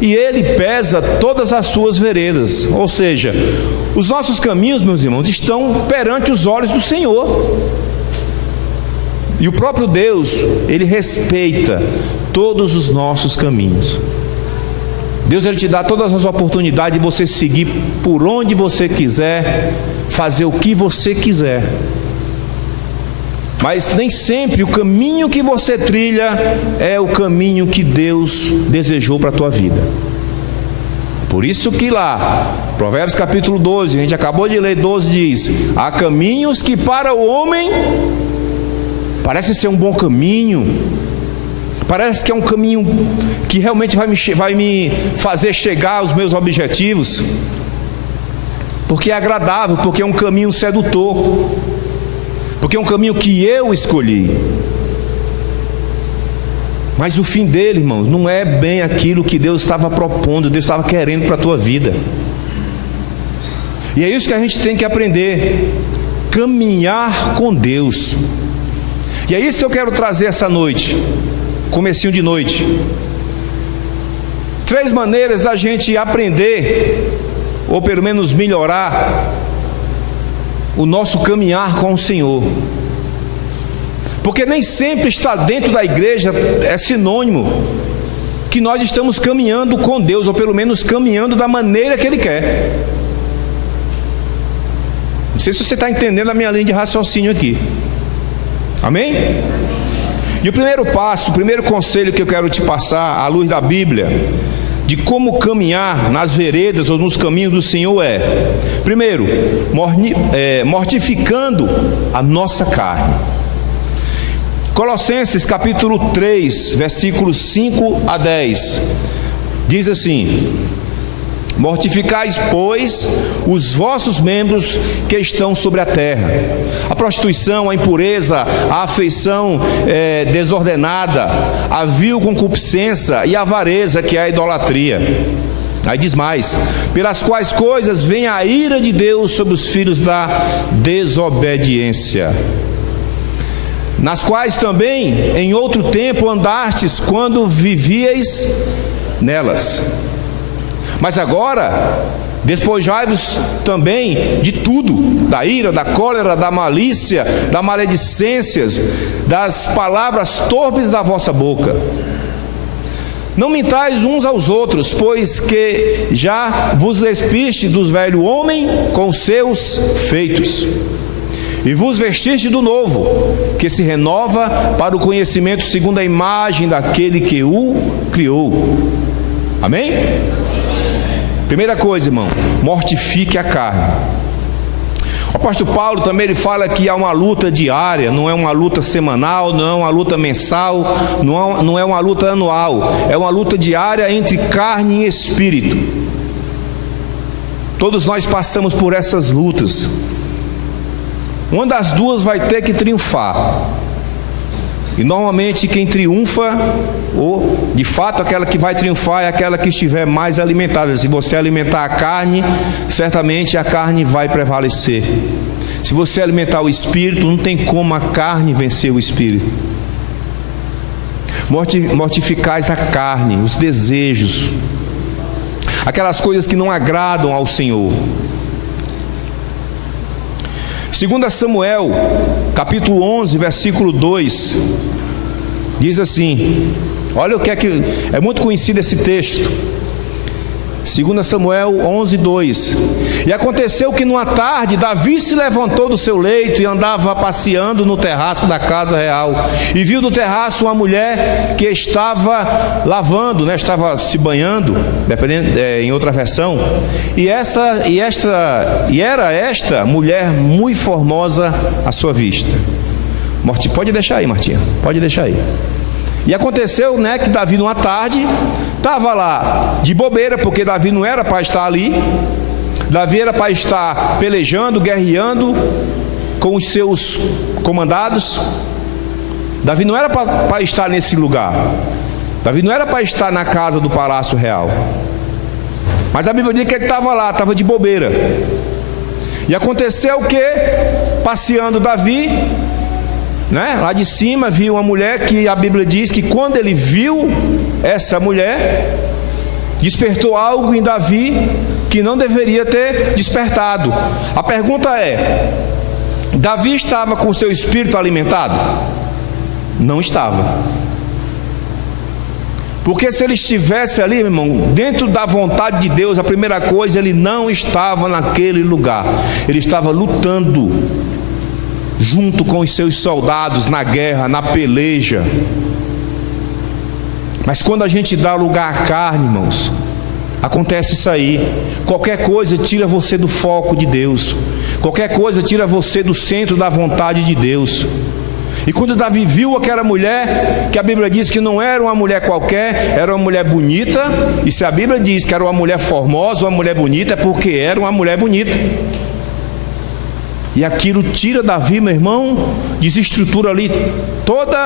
e Ele pesa todas as suas veredas. Ou seja, os nossos caminhos, meus irmãos, estão perante os olhos do Senhor. E o próprio Deus, Ele respeita todos os nossos caminhos. Deus, Ele te dá todas as oportunidades de você seguir por onde você quiser, fazer o que você quiser. Mas nem sempre o caminho que você trilha é o caminho que Deus desejou para a tua vida. Por isso que lá, Provérbios capítulo 12, a gente acabou de ler, 12 diz: há caminhos que para o homem parece ser um bom caminho, parece que é um caminho que realmente vai me fazer chegar aos meus objetivos, porque é agradável, porque é um caminho sedutor, porque é um caminho que eu escolhi. Mas o fim dele, irmãos, não é bem aquilo que Deus estava propondo, Deus estava querendo para a tua vida. E é isso que a gente tem que aprender: caminhar com Deus. E é isso que eu quero trazer essa noite, comecinho de noite. 3 maneiras da gente aprender, ou pelo menos melhorar, o nosso caminhar com o Senhor. Porque nem sempre estar dentro da igreja é sinônimo que nós estamos caminhando com Deus, ou pelo menos caminhando da maneira que Ele quer. Não sei se você está entendendo a minha linha de raciocínio aqui. Amém? E o primeiro passo, o primeiro conselho que eu quero te passar, à luz da Bíblia, de como caminhar nas veredas ou nos caminhos do Senhor é: primeiro, mortificando a nossa carne. Colossenses capítulo 3, versículos 5 a 10, diz assim: mortificais, pois, os vossos membros que estão sobre a terra: a prostituição, a impureza, a afeição desordenada, a vil concupiscência e a avareza, que é a idolatria. Aí diz mais: pelas quais coisas vem a ira de Deus sobre os filhos da desobediência, nas quais também em outro tempo andastes quando vivíeis nelas. Mas agora despojai-vos também de tudo: da ira, da cólera, da malícia, da maledicências, das palavras torpes da vossa boca. Não mintais uns aos outros, pois que já vos despiste do velho homem com seus feitos, e vos vestiste do novo, que se renova para o conhecimento segundo a imagem daquele que o criou. Amém? Primeira coisa, irmão: mortifique a carne. O apóstolo Paulo também ele fala que há uma luta diária, não é uma luta semanal, não é uma luta mensal, não é uma luta anual, é uma luta diária entre carne e espírito. Todos nós passamos por essas lutas. Uma das duas vai ter que triunfar. E normalmente quem triunfa, ou de fato aquela que vai triunfar, é aquela que estiver mais alimentada. Se você alimentar a carne, certamente a carne vai prevalecer. Se você alimentar o espírito, não tem como a carne vencer o espírito. Mortificais a carne, os desejos, aquelas coisas que não agradam ao Senhor. 2 Samuel, capítulo 11, versículo 2, diz assim: olha o que é muito conhecido esse texto. 2 Samuel 11, 2: e aconteceu que numa tarde Davi se levantou do seu leito e andava passeando no terraço da casa real, e viu do terraço uma mulher que estava lavando, estava se banhando, dependendo, em outra versão, e era esta mulher muito formosa à sua vista. Pode deixar aí, Martinha, pode deixar aí. E aconteceu, que Davi numa tarde estava lá de bobeira, porque Davi não era para estar ali. Davi era para estar pelejando, guerreando com os seus comandados. Davi não era para estar nesse lugar. Davi não era para estar na casa do palácio real. Mas a Bíblia diz que ele estava lá, estava de bobeira. E aconteceu que, passeando Davi, lá de cima, viu uma mulher que a Bíblia diz que quando ele viu essa mulher, despertou algo em Davi que não deveria ter despertado. A pergunta é: Davi estava com seu espírito alimentado? Não estava. Porque se ele estivesse ali, meu irmão, dentro da vontade de Deus, a primeira coisa, ele não estava naquele lugar. Ele estava lutando junto com os seus soldados na guerra, na peleja. Mas quando a gente dá lugar à carne, irmãos, acontece isso aí. Qualquer coisa tira você do foco de Deus. Qualquer coisa tira você do centro da vontade de Deus. E quando Davi viu aquela mulher, que a Bíblia diz que não era uma mulher qualquer, era uma mulher bonita. E se a Bíblia diz que era uma mulher formosa, uma mulher bonita, é porque era uma mulher bonita. E aquilo tira Davi, meu irmão, desestrutura ali toda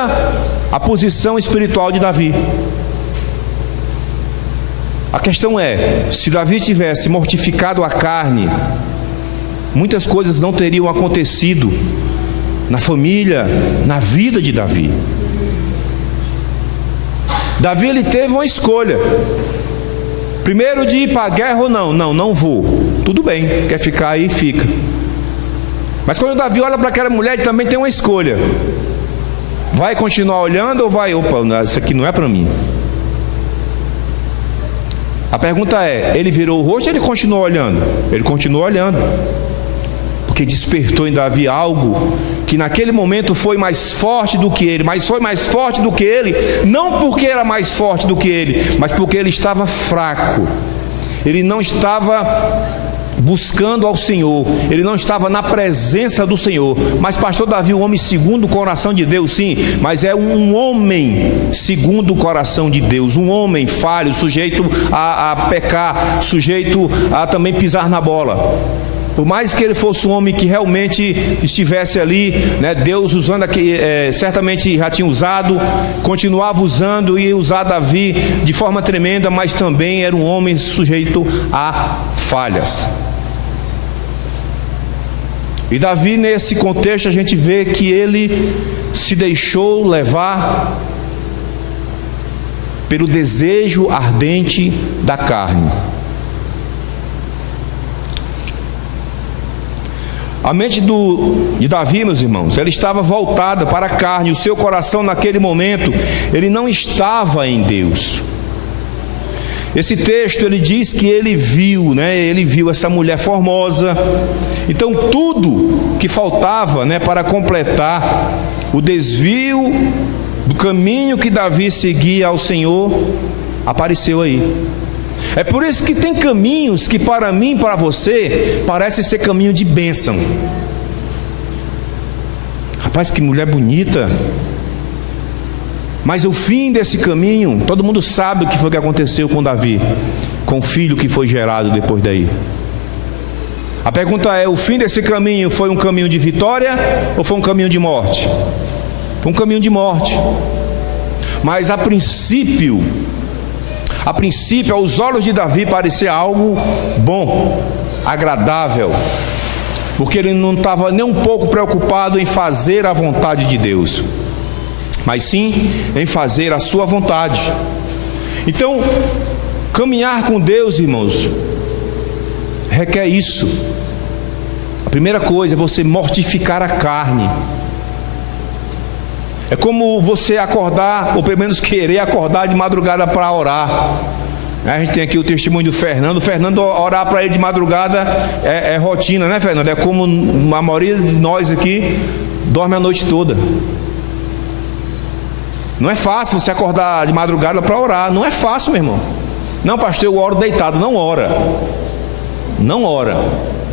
a posição espiritual de Davi. A questão é: se Davi tivesse mortificado a carne, muitas coisas não teriam acontecido na família, na vida de Davi. Davi, ele teve uma escolha. Primeiro, de ir para a guerra ou não. Não vou. Tudo bem, quer ficar aí, fica. Mas quando Davi olha para aquela mulher, ele também tem uma escolha. Vai continuar olhando ou vai, opa, isso aqui não é para mim? A pergunta é, ele virou o rosto ou ele continuou olhando? Ele continuou olhando. Porque despertou em Davi algo que naquele momento foi mais forte do que ele. Mas foi mais forte do que ele, não porque era mais forte do que ele, mas porque ele estava fraco. Ele não estava buscando ao Senhor, ele não estava na presença do Senhor. Mas pastor Davi, um homem segundo o coração de Deus, sim, mas é um homem segundo o coração de Deus, um homem falho, sujeito a pecar, sujeito a também pisar na bola. Por mais que ele fosse um homem que realmente estivesse ali, né, Deus usando aqui, certamente já tinha usado, continuava usando e usar Davi de forma tremenda, mas também era um homem sujeito a falhas. E Davi, nesse contexto, a gente vê que ele se deixou levar pelo desejo ardente da carne. A mente de Davi, meus irmãos, ela estava voltada para a carne. O seu coração naquele momento, ele não estava em Deus. Esse texto, ele diz que ele viu, né? Ele viu essa mulher formosa. Então tudo que faltava, né, para completar o desvio do caminho que Davi seguia ao Senhor, apareceu aí. É por isso que tem caminhos que para mim e para você parece ser caminho de bênção. Rapaz, que mulher bonita. Mas o fim desse caminho, todo mundo sabe o que foi que aconteceu com Davi, com o filho que foi gerado depois daí. A pergunta é, o fim desse caminho foi um caminho de vitória ou foi um caminho de morte? Foi um caminho de morte. Mas a princípio, aos olhos de Davi, parecia algo bom, agradável, porque ele não estava nem um pouco preocupado em fazer a vontade de Deus, mas sim em fazer a sua vontade. Então, caminhar com Deus, irmãos, requer isso. A primeira coisa é você mortificar a carne. É como você acordar, ou pelo menos querer acordar de madrugada para orar. A gente tem aqui o testemunho do Fernando. O Fernando, orar para ele de madrugada é rotina, né, Fernando? É como a maioria de nós aqui dorme a noite toda. Não é fácil você acordar de madrugada para orar. Não é fácil, meu irmão. Não, pastor, eu oro deitado. Não ora. Não ora.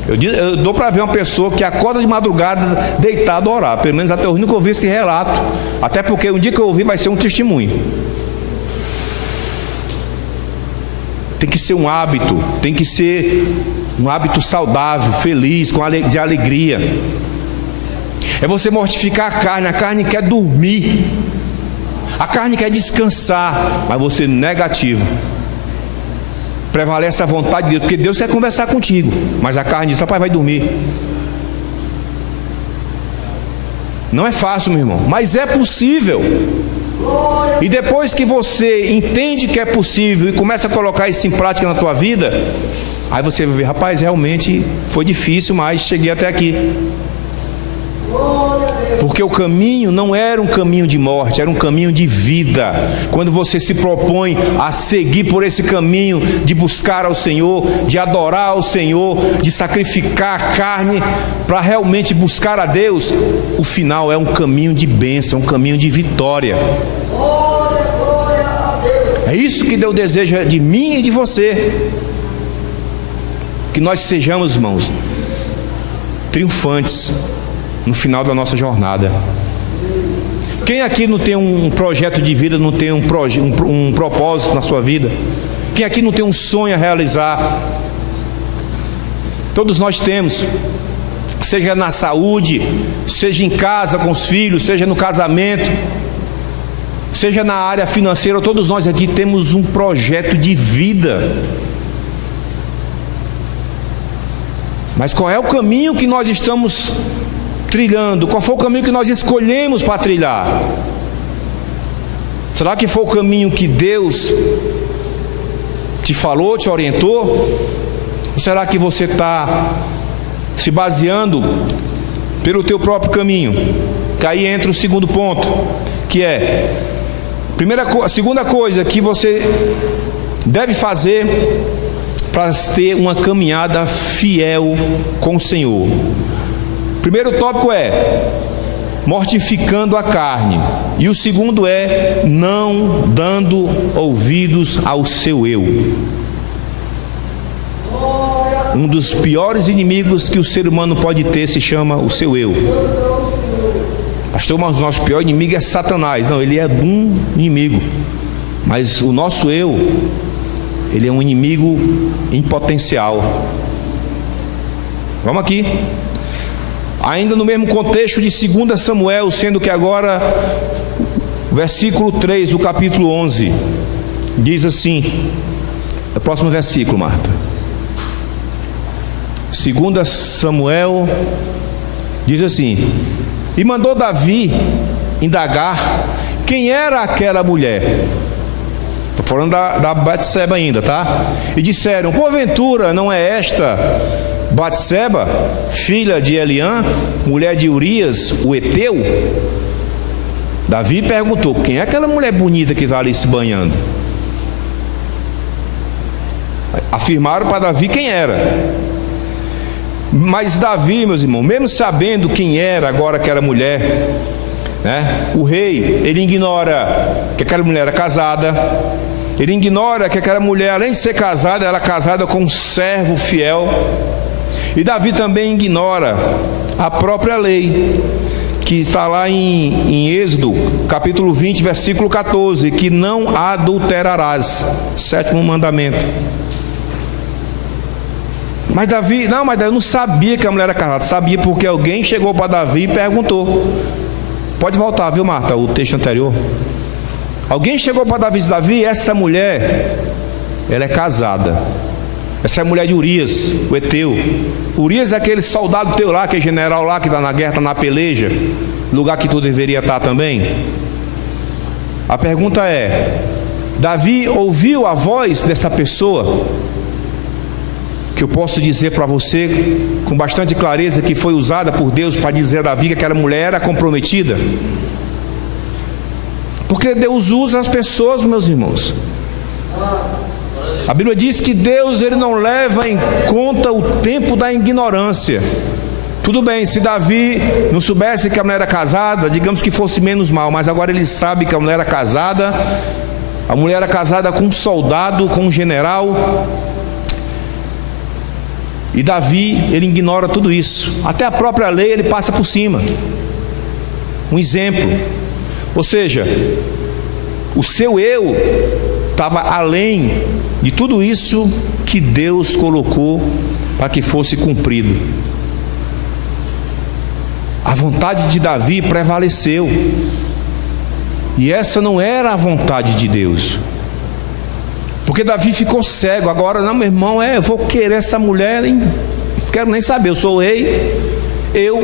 Eu dou para ver uma pessoa que acorda de madrugada deitado a orar. Pelo menos até eu nunca ouvi esse relato. Até porque um dia que eu ouvir vai ser um testemunho. Tem que ser um hábito. Tem que ser um hábito saudável, feliz, de alegria. É você mortificar a carne. A carne quer dormir. A carne quer descansar. Mas você negativo. Prevalece a vontade de Deus, porque Deus quer conversar contigo, mas a carne diz, rapaz, vai dormir. Não é fácil, meu irmão, mas é possível. E depois que você entende que é possível e começa a colocar isso em prática na tua vida, aí você vai ver, rapaz, realmente foi difícil, mas cheguei até aqui. Porque o caminho não era um caminho de morte, era um caminho de vida. Quando você se propõe a seguir por esse caminho de buscar ao Senhor, de adorar ao Senhor, de sacrificar a carne para realmente buscar a Deus, o final é um caminho de bênção, um caminho de vitória. É isso que Deus deseja de mim e de você. Que nós sejamos, irmãos, triunfantes no final da nossa jornada. Quem aqui não tem um projeto de vida, não tem um propósito na sua vida? Quem aqui não tem um sonho a realizar? Todos nós temos. Seja na saúde, seja em casa com os filhos, seja no casamento, seja na área financeira, todos nós aqui temos um projeto de vida. Mas qual é o caminho que nós estamos trilhando? Qual foi o caminho que nós escolhemos para trilhar? Será que foi o caminho que Deus te falou, te orientou? Ou será que você está se baseando pelo teu próprio caminho? Que aí entra o segundo ponto, que é a segunda coisa que você deve fazer para ter uma caminhada fiel com o Senhor. Primeiro tópico é mortificando a carne, e o segundo é não dando ouvidos ao seu eu. Um dos piores inimigos que o ser humano pode ter se chama o seu eu. Pastor, mas o nosso pior inimigo é Satanás. Não, ele é um inimigo, mas o nosso eu, ele é um inimigo em potencial. Vamos aqui. Ainda no mesmo contexto de 2 Samuel, sendo que agora versículo 3 do capítulo 11 diz assim, o próximo versículo, Marta. 2 Samuel diz assim: e mandou Davi indagar quem era aquela mulher. Estou falando da Batseba ainda, tá? E disseram: porventura não é esta Batseba, filha de Eliã, mulher de Urias, o Eteu? Davi perguntou: quem é aquela mulher bonita que está ali se banhando? Afirmaram para Davi quem era. Mas Davi, meus irmãos, mesmo sabendo quem era agora aquela mulher, né, o rei, ele ignora que aquela mulher era casada. Ele ignora que aquela mulher, além de ser casada, ela é casada com um servo fiel. E Davi também ignora a própria lei, que está lá em Êxodo, capítulo 20, versículo 14, que não adulterarás, 7º mandamento. Mas Davi, mas eu não sabia que a mulher era casada. Sabia porque alguém chegou para Davi e perguntou. Pode voltar, viu, Marta, o texto anterior. Alguém chegou para Davi e disse: Davi, essa mulher, ela é casada. Essa é a mulher de Urias, o Eteu. Urias é aquele soldado teu lá, aquele general lá que está na guerra, está na peleja, lugar que tu deveria estar também. A pergunta é: Davi ouviu a voz dessa pessoa? Que eu posso dizer para você com bastante clareza que foi usada por Deus para dizer a Davi que aquela mulher era comprometida. Porque Deus usa as pessoas, meus irmãos. A Bíblia diz que Deus, ele não leva em conta o tempo da ignorância. Tudo bem, se Davi não soubesse que a mulher era casada, digamos que fosse menos mal, mas agora ele sabe que a mulher era casada. A mulher era casada com um soldado, com um general. E Davi, ele ignora tudo isso. Até a própria lei ele passa por cima. Um exemplo. Ou seja, o seu eu estava além de tudo isso que Deus colocou para que fosse cumprido. A vontade de Davi prevaleceu. E essa não era a vontade de Deus. Porque Davi ficou cego. Agora, não, meu irmão, eu vou querer essa mulher, não quero nem saber. Eu sou o rei, eu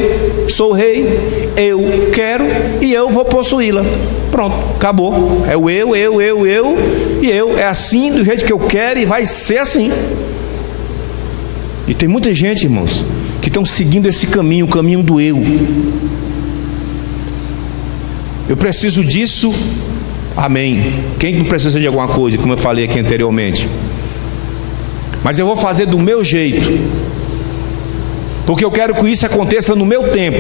sou o rei, eu quero e eu vou possuí-la. Pronto, acabou. É o eu, e eu. É assim, do jeito que eu quero, e vai ser assim. E tem muita gente, irmãos, que estão seguindo esse caminho, o caminho do eu. Eu preciso disso. Amém. Quem não precisa de alguma coisa, como eu falei aqui anteriormente? Mas eu vou fazer do meu jeito, porque eu quero que isso aconteça no meu tempo,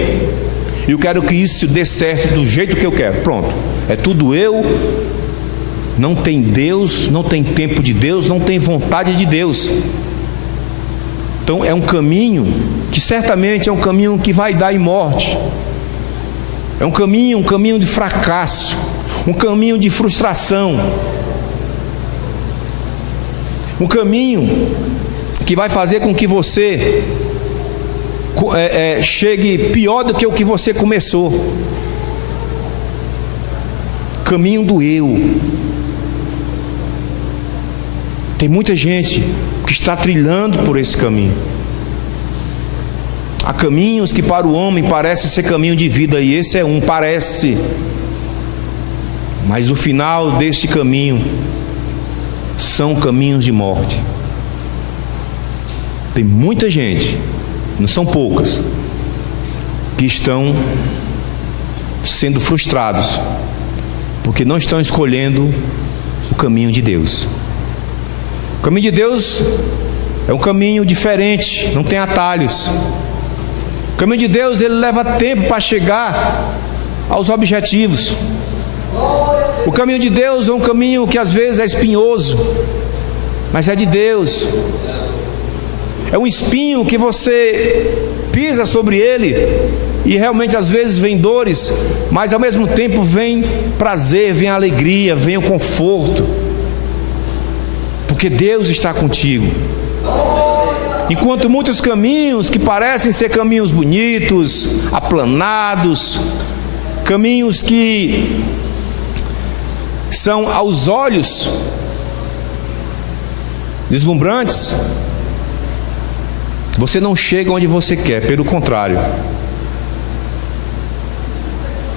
e eu quero que isso dê certo do jeito que eu quero. Pronto, é tudo eu. Não tem Deus, não tem tempo de Deus, não tem vontade de Deus. Então é um caminho que certamente é um caminho que vai dar em morte. É um caminho de fracasso, um caminho de frustração, um caminho que vai fazer com que você chegue pior do que o que você começou. Caminho do eu. Tem muita gente que está trilhando por esse caminho. Há caminhos que para o homem parecem ser caminho de vida, e esse é um, parece. Mas o final deste caminho são caminhos de morte. Tem muita gente, não são poucas, que estão sendo frustrados, porque não estão escolhendo o caminho de Deus. O caminho de Deus é um caminho diferente, não tem atalhos. O caminho de Deus, ele leva tempo para chegar aos objetivos. O caminho de Deus é um caminho que às vezes é espinhoso, mas é de Deus. É um espinho que você pisa sobre ele e realmente às vezes vem dores, mas ao mesmo tempo vem prazer, vem alegria, vem o conforto, porque Deus está contigo. Enquanto muitos caminhos que parecem ser caminhos bonitos, aplanados, caminhos que são aos olhos deslumbrantes, você não chega onde você quer, pelo contrário,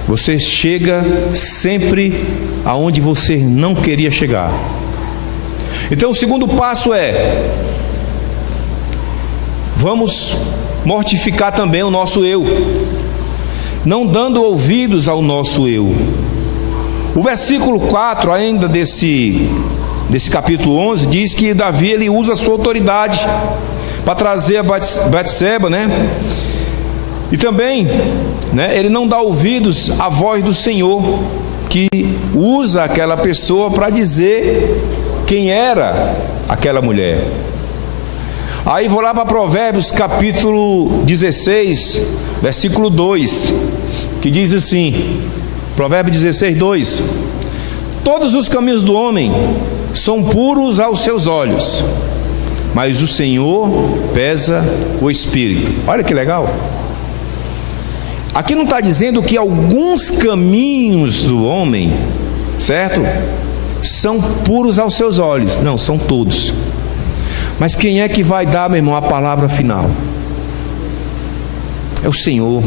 você chega sempre aonde você não queria chegar. Então o segundo passo é: vamos mortificar também o nosso eu, não dando ouvidos ao nosso eu. O versículo 4 ainda desse capítulo 11 diz que Davi, ele usa a sua autoridade para trazer a Batseba, né? E também, né, ele não dá ouvidos à voz do Senhor, que usa aquela pessoa para dizer quem era aquela mulher. Aí vou lá para Provérbios capítulo 16, versículo 2, que diz assim, Provérbios 16, 2: todos os caminhos do homem são puros aos seus olhos, mas o Senhor pesa o espírito. Olha que legal. Aqui não está dizendo que alguns caminhos do homem, certo, são puros aos seus olhos. Não, são todos. Mas quem é que vai dar, meu irmão, a palavra final? É o Senhor.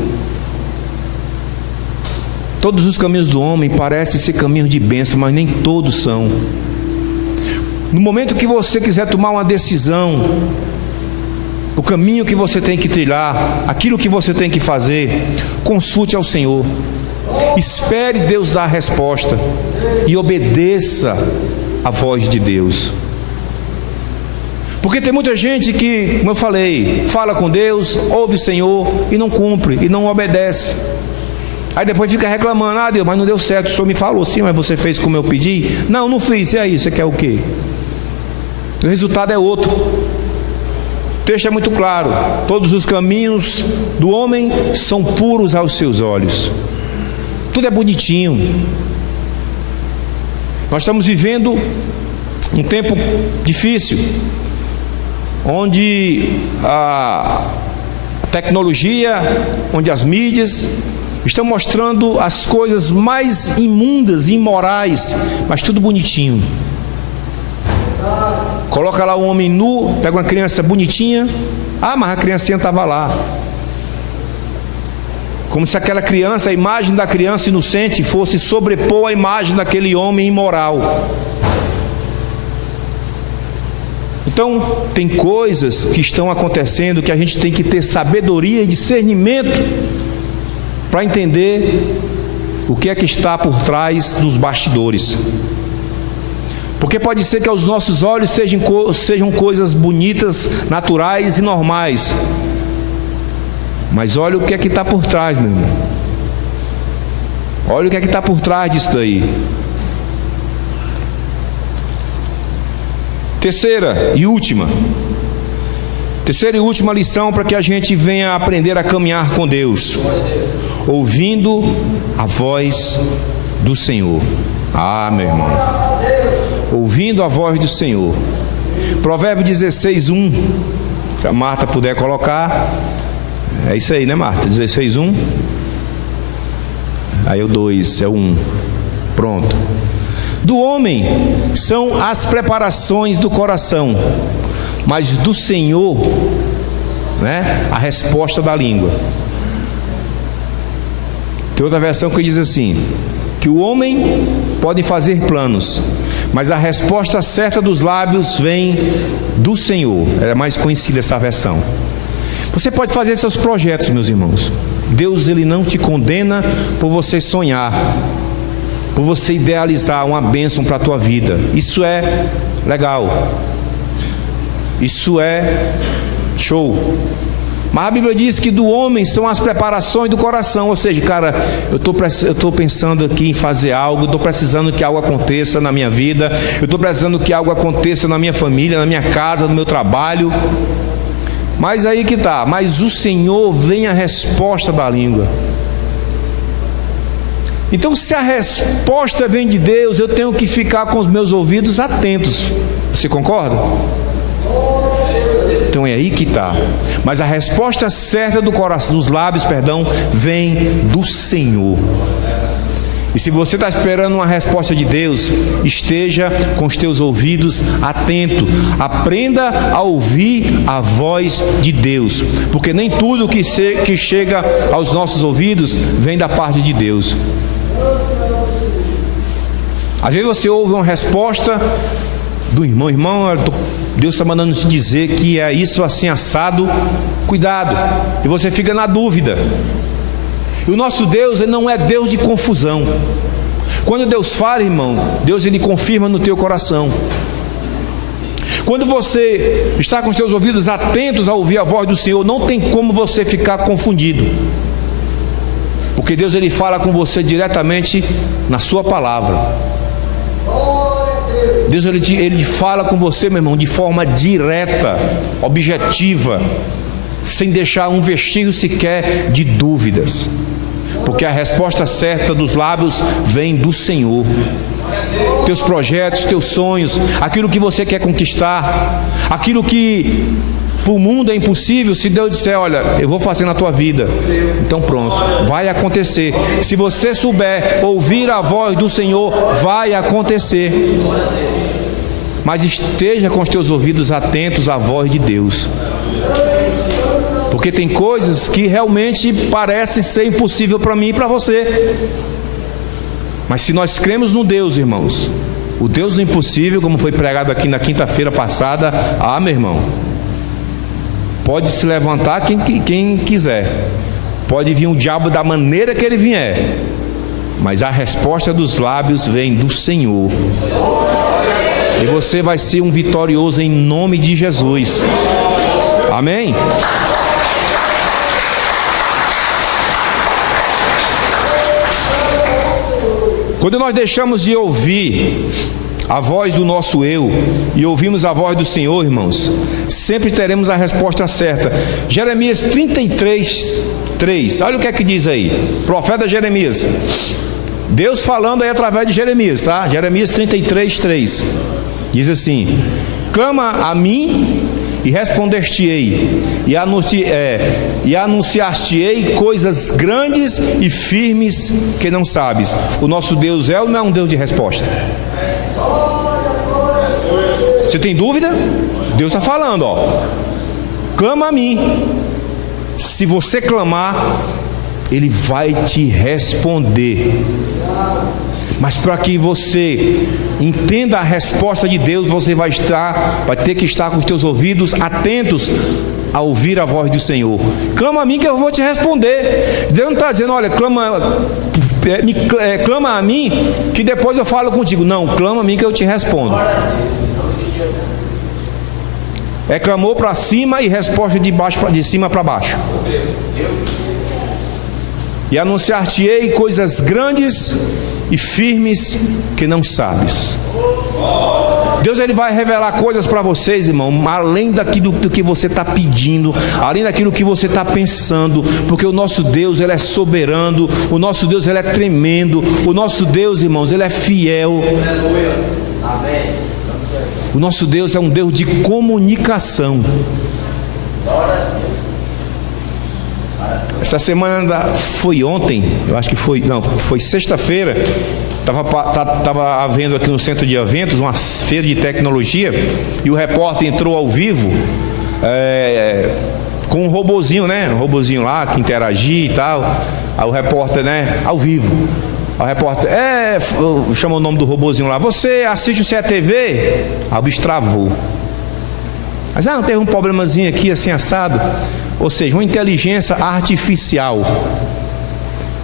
Todos os caminhos do homem parecem ser caminhos de bênção, mas nem todos são. No momento que você quiser tomar uma decisão, o caminho que você tem que trilhar, aquilo que você tem que fazer, consulte ao Senhor, espere Deus dar a resposta e obedeça a voz de Deus. Porque tem muita gente que, como eu falei, fala com Deus, ouve o Senhor e não cumpre, e não obedece. Aí depois fica reclamando: ah, Deus, mas não deu certo, o Senhor me falou sim, mas você fez como eu pedi? Não, não fiz. E aí, você quer o quê? O resultado é outro. O texto é muito claro: todos os caminhos do homem são puros aos seus olhos. Tudo é bonitinho. Nós estamos vivendo um tempo difícil, onde a tecnologia, onde as mídias estão mostrando as coisas mais imundas e imorais, mas tudo bonitinho. Coloca lá um homem nu, pega uma criança bonitinha, ah, mas a criancinha estava lá. Como se aquela criança, a imagem da criança inocente, fosse sobrepor a imagem daquele homem imoral. Então, tem coisas que estão acontecendo que a gente tem que ter sabedoria e discernimento para entender o que é que está por trás dos bastidores. Porque pode ser que aos nossos olhos sejam coisas bonitas, naturais e normais, mas olha o que é que está por trás, meu irmão. Olha o que é que está por trás disso daí. Terceira e última lição para que a gente venha aprender a caminhar com Deus: ouvindo a voz do Senhor. Ah, meu irmão, ouvindo a voz do Senhor. Provérbios 16, 1. Se a Marta puder colocar. É isso aí, né, Marta? 16, 1. Aí o 2, é o 1. Pronto. Do homem são as preparações do coração, mas do Senhor né? A resposta da língua. Tem outra versão que diz assim, que o homem pode fazer planos, mas a resposta certa dos lábios vem do Senhor. É mais conhecida essa versão. Você pode fazer seus projetos, meus irmãos. Deus, Ele não te condena por você sonhar, por você idealizar uma bênção para a tua vida. Isso é legal, isso é show. Mas a Bíblia diz que do homem são as preparações do coração. Ou seja, cara, eu estou pensando aqui em fazer algo, estou precisando que algo aconteça na minha vida, eu estou precisando que algo aconteça na minha família, na minha casa, no meu trabalho. Mas aí que está, mas o Senhor vem a resposta da língua. Então, se a resposta vem de Deus, eu tenho que ficar com os meus ouvidos atentos. Você concorda? Então é aí que está. Mas a resposta certa do coração, dos lábios, vem do Senhor. E se você está esperando uma resposta de Deus, esteja com os teus ouvidos atentos. Aprenda a ouvir a voz de Deus, porque nem tudo que chega aos nossos ouvidos vem da parte de Deus. Às vezes você ouve uma resposta do irmão, Deus está mandando te dizer que é isso assim assado, cuidado, e você fica na dúvida. E o nosso Deus, Ele não é Deus de confusão. Quando Deus fala, irmão, Deus, Ele confirma no teu coração. Quando você está com os teus ouvidos atentos a ouvir a voz do Senhor, não tem como você ficar confundido, porque Deus, Ele fala com você diretamente na sua palavra. Deus, Ele fala com você, meu irmão, de forma direta, objetiva, sem deixar um vestígio sequer de dúvidas, porque a resposta certa dos lábios vem do Senhor. Teus projetos, teus sonhos, aquilo que você quer conquistar, aquilo que para o mundo é impossível, se Deus disser, olha, eu vou fazer na tua vida, então pronto, vai acontecer. Se você souber ouvir a voz do Senhor, vai acontecer. Mas esteja com os teus ouvidos atentos à voz de Deus, porque tem coisas que realmente parecem ser impossível para mim e para você. Mas se nós cremos no Deus, irmãos, o Deus do impossível, como foi pregado aqui na quinta-feira passada, meu irmão, pode se levantar quem quiser, pode vir o diabo da maneira que ele vier, mas a resposta dos lábios vem do Senhor, e você vai ser um vitorioso em nome de Jesus. Amém? Quando nós deixamos de ouvir a voz do nosso eu e ouvimos a voz do Senhor, irmãos, sempre teremos a resposta certa. Jeremias 33:3, olha o que é que diz aí, profeta Jeremias, Deus falando aí através de Jeremias, tá? Jeremias 33:3 diz assim: clama a mim e responder-te-ei, e anunciar-te-ei coisas grandes e firmes que não sabes. O nosso Deus é ou não é um Deus de resposta? Você tem dúvida? Deus está falando, clama a mim. Se você clamar, Ele vai te responder. Mas para que você entenda a resposta de Deus, você vai ter que estar com os teus ouvidos atentos a ouvir a voz do Senhor. Clama a mim que eu vou te responder. Deus não está dizendo, olha, clama a mim que depois eu falo contigo. Não, clama a mim que eu te respondo. É clamor para cima e resposta de cima para baixo. E anunciar-te-ei coisas grandes e firmes que não sabes. Deus, Ele vai revelar coisas para vocês, irmão, além daquilo que você está pedindo, além daquilo que você está pensando, porque o nosso Deus, Ele é soberano, o nosso Deus, Ele é tremendo, o nosso Deus, irmãos, Ele é fiel. O nosso Deus é um Deus de comunicação. Essa semana foi ontem, eu acho que foi sexta-feira. Estava havendo aqui no centro de eventos uma feira de tecnologia, e o repórter entrou ao vivo com um robozinho, né? Um robozinho lá que interagia e tal. Aí o repórter, né? Ao vivo. Aí o repórter, chama o nome do robozinho lá. Você assiste o CETV? Aí o bicho travou. Mas não, teve um problemazinho aqui, assim, assado. Ou seja, uma inteligência artificial.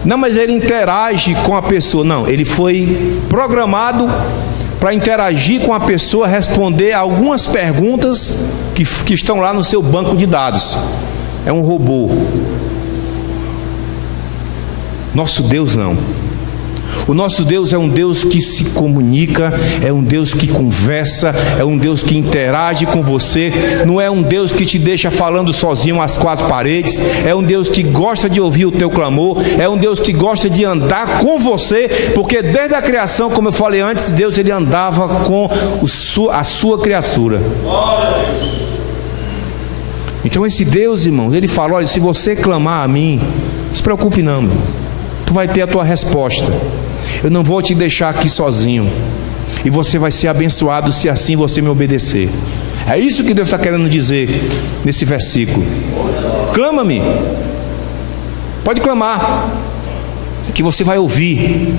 Não, mas ele interage com a pessoa. Não, ele foi programado para interagir com a pessoa, responder algumas perguntas que estão lá no seu banco de dados. É um robô. Nosso Deus não. O nosso Deus é um Deus que se comunica, é um Deus que conversa, é um Deus que interage com você. Não é um Deus que te deixa falando sozinho às quatro paredes. É um Deus que gosta de ouvir o teu clamor. É um Deus que gosta de andar com você, porque desde a criação, como eu falei antes, Deus ele andava com a sua criatura. Então esse Deus, irmão, ele fala: olha, se você clamar a mim, não se preocupe não, meu. Tu vai ter a tua resposta. Eu não vou te deixar aqui sozinho. E você vai ser abençoado se assim você me obedecer. É isso que Deus está querendo dizer nesse versículo. Clama-me. Pode clamar, que você vai ouvir.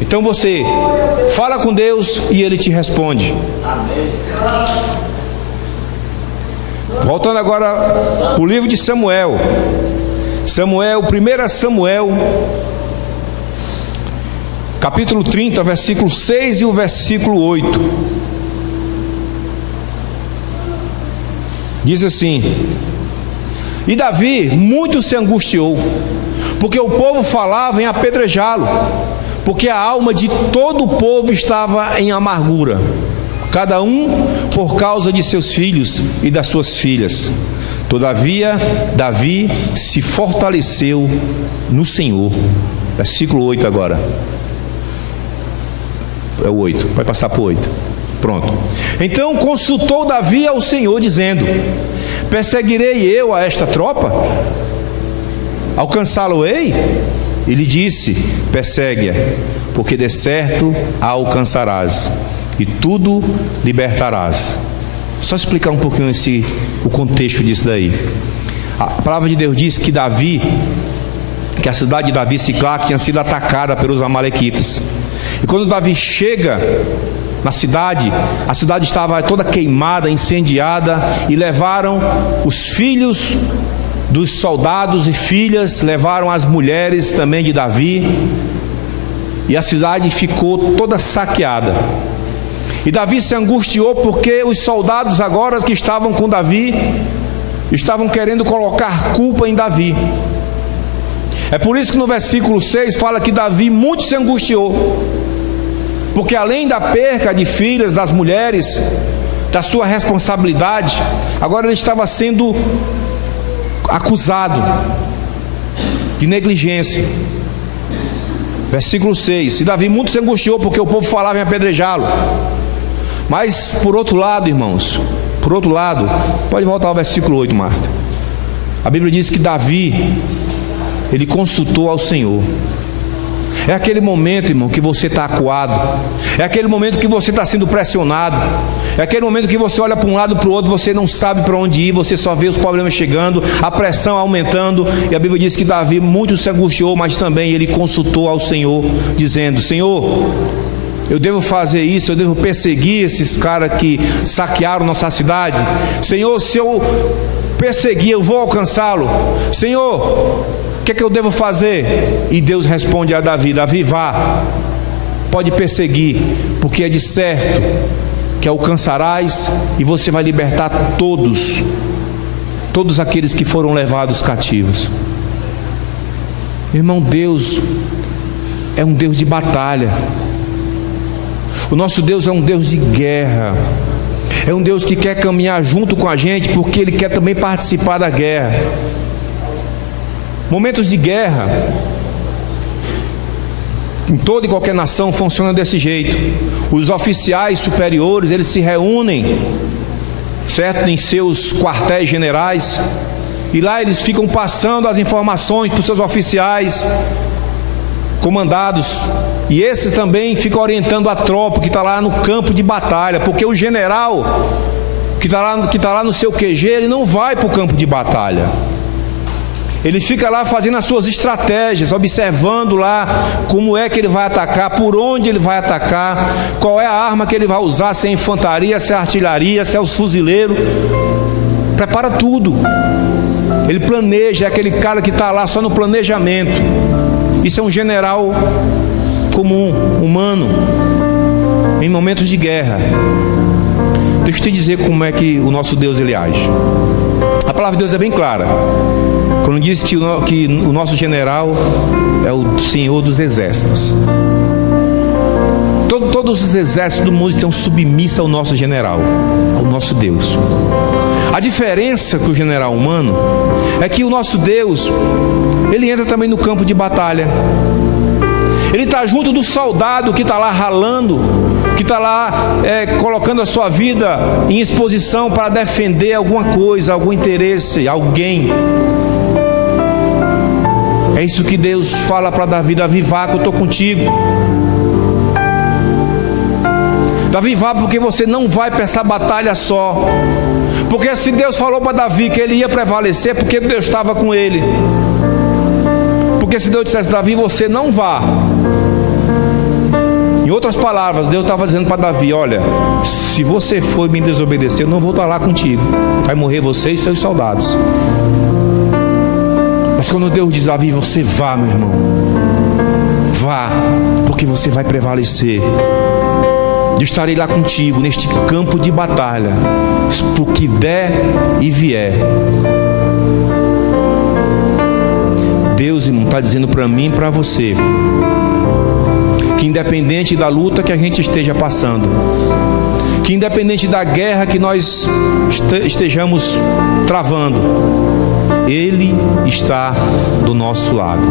Então você fala com Deus e Ele te responde. Voltando agora para o livro de Samuel. 1 Samuel, capítulo 30, versículo 6 e o versículo 8. Diz assim: e Davi muito se angustiou, porque o povo falava em apedrejá-lo, porque a alma de todo o povo estava em amargura, cada um por causa de seus filhos e das suas filhas. Todavia, Davi se fortaleceu no Senhor. Versículo 8 agora. É o 8, vai passar para o 8. Pronto. Então consultou Davi ao Senhor, dizendo: perseguirei eu a esta tropa? Alcançá-lo-ei? Ele disse: persegue-a, porque de certo a alcançarás, e tudo libertarás. Só explicar um pouquinho o contexto disso daí. A palavra de Deus diz que a cidade de Davi, Siclac, tinha sido atacada pelos amalequitas. E quando Davi chega na cidade, a cidade estava toda queimada, incendiada, e levaram os filhos dos soldados e filhas, levaram as mulheres também de Davi, e a cidade ficou toda saqueada. E Davi se angustiou porque os soldados agora que estavam com Davi estavam querendo colocar culpa em Davi. É por isso que no versículo 6 fala que Davi muito se angustiou, porque além da perca de filhas, das mulheres, da sua responsabilidade, agora ele estava sendo acusado de negligência. Versículo 6: e Davi muito se angustiou porque o povo falava em apedrejá-lo. Mas por outro lado, irmãos, pode voltar ao versículo 8, Marta. A Bíblia diz que Davi, ele consultou ao Senhor. É aquele momento, irmão, que você está acuado. É aquele momento que você está sendo pressionado. É aquele momento que você olha para um lado, para o outro, você não sabe para onde ir, você só vê os problemas chegando, a pressão aumentando. E a Bíblia diz que Davi muito se angustiou, mas também ele consultou ao Senhor, dizendo: Senhor, eu devo fazer isso, eu devo perseguir esses caras que saquearam nossa cidade? Senhor, se eu perseguir, eu vou alcançá-lo? Senhor, o que é que eu devo fazer? E Deus responde a Davi: Davi, vá, pode perseguir, porque é de certo que alcançarás, e você vai libertar todos aqueles que foram levados cativos. Irmão, Deus é um Deus de batalha. O nosso Deus é um Deus de guerra. É um Deus que quer caminhar junto com a gente, porque Ele quer também participar da guerra. Momentos de guerra em toda e qualquer nação funcionam desse jeito. Os oficiais superiores, eles se reúnem, certo, em seus quartéis generais, e lá eles ficam passando as informações para os seus oficiais comandados, e esses também ficam orientando a tropa que está lá no campo de batalha, porque o general que está lá no seu QG, ele não vai para o campo de batalha. Ele fica lá fazendo as suas estratégias, observando lá como é que ele vai atacar, por onde ele vai atacar, qual é a arma que ele vai usar, se é infantaria, se é artilharia, se é os fuzileiros. Prepara tudo. Ele planeja, é aquele cara que está lá só no planejamento. Isso é um general comum, humano, em momentos de guerra. Deixa eu te dizer como é que o nosso Deus ele age. A palavra de Deus é bem clara. Quando diz que o nosso general é o Senhor dos exércitos. Todos os exércitos do mundo estão submissos ao nosso general, ao nosso Deus. A diferença com o general humano é que o nosso Deus, ele entra também no campo de batalha. Ele está junto do soldado que está lá ralando, que está lá colocando a sua vida em exposição para defender alguma coisa, algum interesse, alguém. É isso que Deus fala para Davi: Davi, vá que eu estou contigo. Davi, vá porque você não vai para essa batalha só. Porque se Deus falou para Davi que ele ia prevalecer, porque Deus estava com ele. Porque se Deus dissesse: Davi, você não vá. Em outras palavras, Deus estava dizendo para Davi: olha, se você for me desobedecer, eu não vou estar lá contigo. Vai morrer você e seus soldados. Mas quando Deus diz: Davi, você vá, meu irmão, vá, porque você vai prevalecer. Eu estarei lá contigo neste campo de batalha, por que der e vier. Deus, irmão, está dizendo para mim e para você que independente da luta que a gente esteja passando, que independente da guerra que nós estejamos travando, Ele está do nosso lado.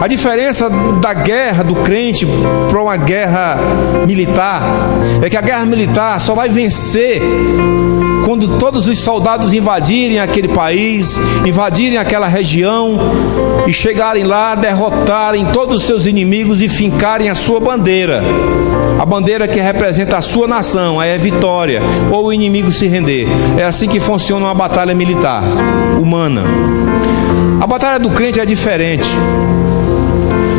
A diferença da guerra do crente para uma guerra militar é que a guerra militar só vai vencer quando todos os soldados invadirem aquele país, invadirem aquela região e chegarem lá, derrotarem todos os seus inimigos e fincarem a sua bandeira. A bandeira que representa a sua nação, é a vitória, ou o inimigo se render. É assim que funciona uma batalha militar, humana. A batalha do crente é diferente.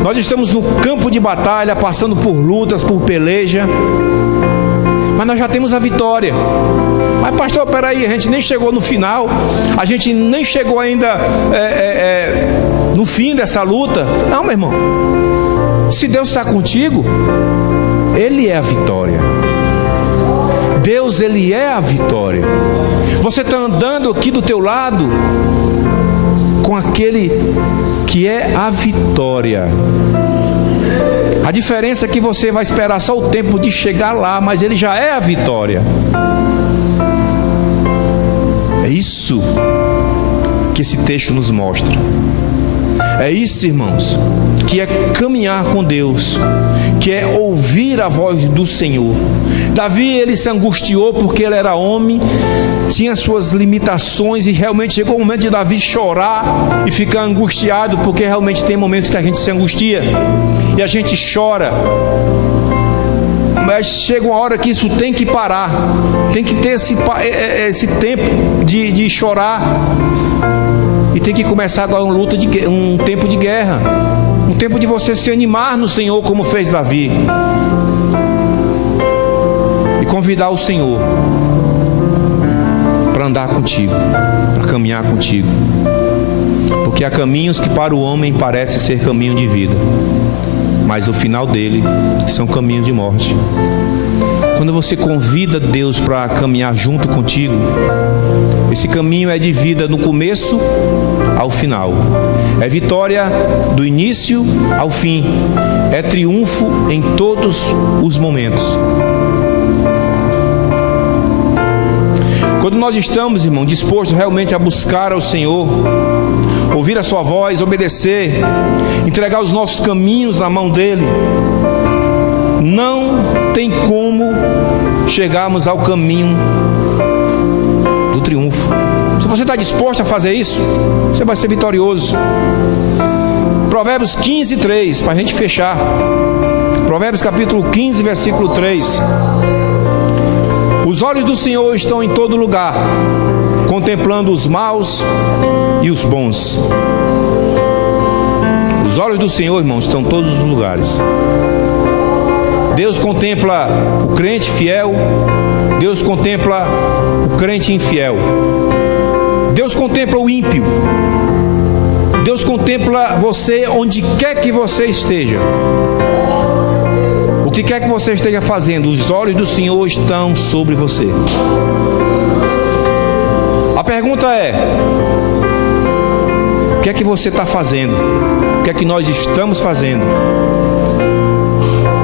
Nós estamos no campo de batalha, passando por lutas, por peleja, mas nós já temos a vitória. Mas pastor, peraí, a gente nem chegou no final, a gente nem chegou ainda no fim dessa luta. Não, meu irmão, se Deus está contigo, Ele é a vitória. Deus, Ele é a vitória. Você está andando aqui do teu lado com aquele que é a vitória. A diferença é que você vai esperar só o tempo de chegar lá, mas Ele já é a vitória. É isso que esse texto nos mostra. É isso, irmãos, que é caminhar com Deus, que é ouvir a voz do Senhor. Davi, ele se angustiou porque ele era homem, tinha suas limitações, e realmente chegou o momento de Davi chorar e ficar angustiado, porque realmente tem momentos que a gente se angustia e a gente chora, mas chega uma hora que isso tem que parar, tem que ter esse tempo de chorar, e tem que começar agora um tempo de guerra, um tempo de você se animar no Senhor, como fez Davi, e convidar o Senhor para andar contigo, para caminhar contigo, porque há caminhos que para o homem parecem ser caminho de vida, mas o final dele são caminhos de morte. Quando você convida Deus para caminhar junto contigo, esse caminho é de vida no começo ao final, é vitória do início ao fim, é triunfo em todos os momentos. Quando nós estamos, irmão, dispostos realmente a buscar ao Senhor, ouvir a sua voz, obedecer, entregar os nossos caminhos na mão dEle, não tem como chegarmos ao caminho do triunfo. Se você está disposto a fazer isso, você vai ser vitorioso. Provérbios 15, 3, para a gente fechar. Provérbios capítulo 15, versículo 3. Os olhos do Senhor estão em todo lugar, contemplando os maus e os bons. Os olhos do Senhor, irmãos, estão em todos os lugares. Deus contempla o crente fiel, Deus contempla o crente infiel, Deus contempla o ímpio, Deus contempla você onde quer que você esteja. O que quer que você esteja fazendo, os olhos do Senhor estão sobre você. A pergunta é: o que é que você está fazendo? O que é que nós estamos fazendo?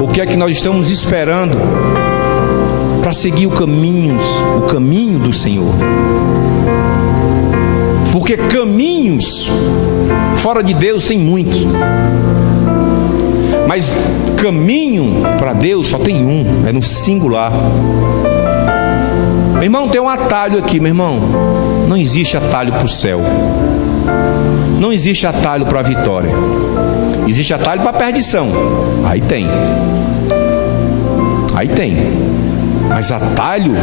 O que é que nós estamos esperando para seguir o caminho do Senhor? Porque caminhos fora de Deus tem muitos, mas caminho para Deus só tem um, é no singular. Meu irmão, tem um atalho aqui, meu irmão. Não existe atalho para o céu, não existe atalho para a vitória. Existe atalho para a perdição, aí tem, mas atalho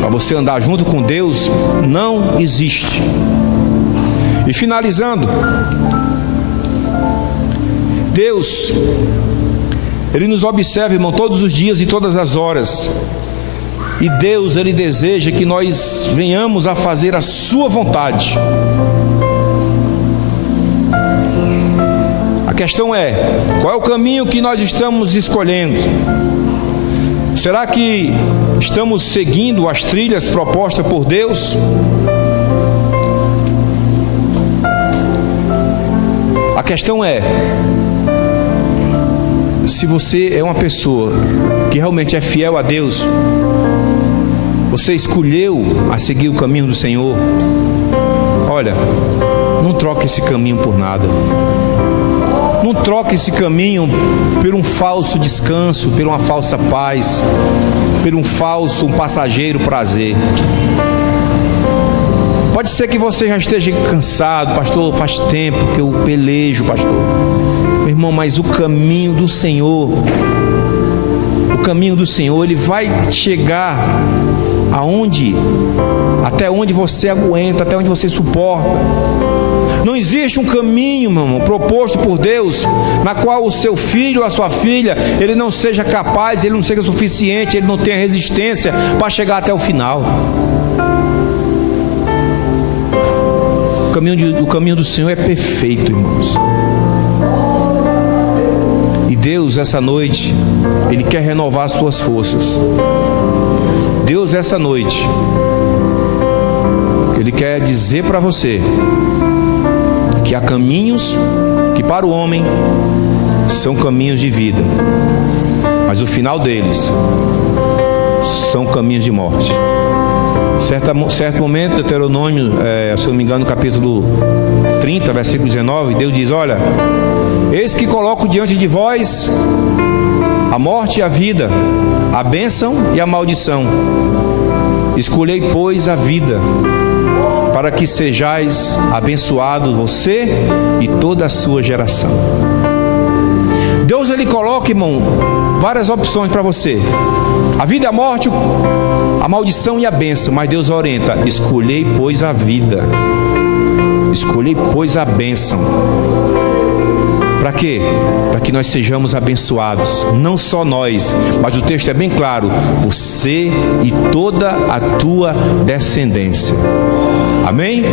para você andar junto com Deus não existe. E finalizando, Deus, Ele nos observa, irmão, todos os dias e todas as horas. E Deus, Ele deseja que nós venhamos a fazer a sua vontade. A questão é: qual é o caminho que nós estamos escolhendo? Será que estamos seguindo as trilhas propostas por Deus? A questão é: se você é uma pessoa que realmente é fiel a Deus, você escolheu a seguir o caminho do Senhor, olha, não troque esse caminho por nada. Não troque esse caminho por um falso descanso, por uma falsa paz, por um passageiro prazer. Pode ser que você já esteja cansado: pastor, faz tempo que eu pelejo, pastor. Meu irmão, mas o caminho do Senhor, Ele vai chegar até onde você aguenta, até onde você suporta. Não existe um caminho, meu irmão, proposto por Deus, na qual o seu filho ou a sua filha, ele não seja capaz, ele não seja suficiente, ele não tenha resistência para chegar até o final. O caminho do Senhor é perfeito, irmãos. E Deus, essa noite, Ele quer renovar as suas forças. Deus, essa noite, Ele quer dizer para você que há caminhos que para o homem são caminhos de vida, mas o final deles são caminhos de morte. Certo momento, Deuteronômio, se eu não me engano, capítulo 30, versículo 19, Deus diz: olha, eis que coloco diante de vós a morte e a vida, a bênção e a maldição. Escolhei, pois, a vida, para que sejais abençoados, você e toda a sua geração. Deus, Ele coloca, irmão, várias opções para você: a vida e a morte, a maldição e a bênção. Mas Deus orienta: escolhei, pois, a vida, escolhei, pois, a bênção. Para quê? Para que nós sejamos abençoados. Não só nós, mas o texto é bem claro: você e toda a tua descendência. Amém?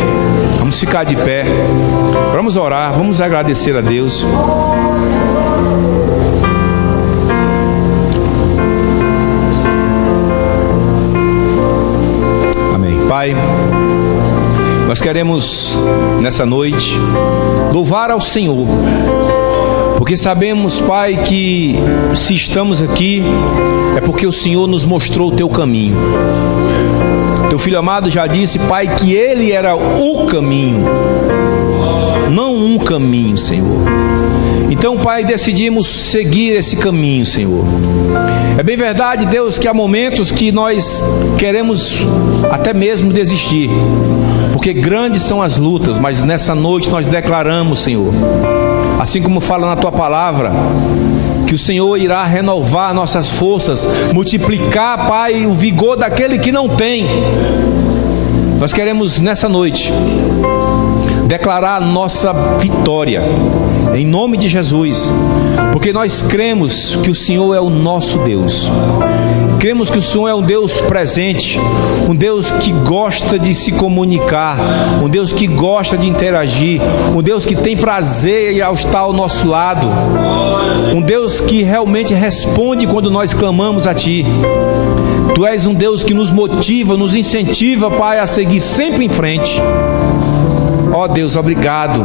Vamos ficar de pé, vamos orar, vamos agradecer a Deus. Amém. Pai, nós queremos nessa noite louvar ao Senhor, porque sabemos, Pai, que se estamos aqui é porque o Senhor nos mostrou o teu caminho. Teu filho amado já disse, Pai, que Ele era o caminho, não um caminho, Senhor. Então, Pai, decidimos seguir esse caminho, Senhor. É bem verdade, Deus, que há momentos que nós queremos até mesmo desistir, porque grandes são as lutas, mas nessa noite nós declaramos, Senhor, assim como fala na Tua palavra, que o Senhor irá renovar nossas forças, multiplicar, Pai, o vigor daquele que não tem. Nós queremos nessa noite declarar nossa vitória em nome de Jesus, porque nós cremos que o Senhor é o nosso Deus. Cremos que o Senhor é um Deus presente, um Deus que gosta de se comunicar, um Deus que gosta de interagir, um Deus que tem prazer em estar ao nosso lado, um Deus que realmente responde quando nós clamamos a Ti. Tu és um Deus que nos motiva, nos incentiva, Pai, a seguir sempre em frente. Ó Deus, obrigado.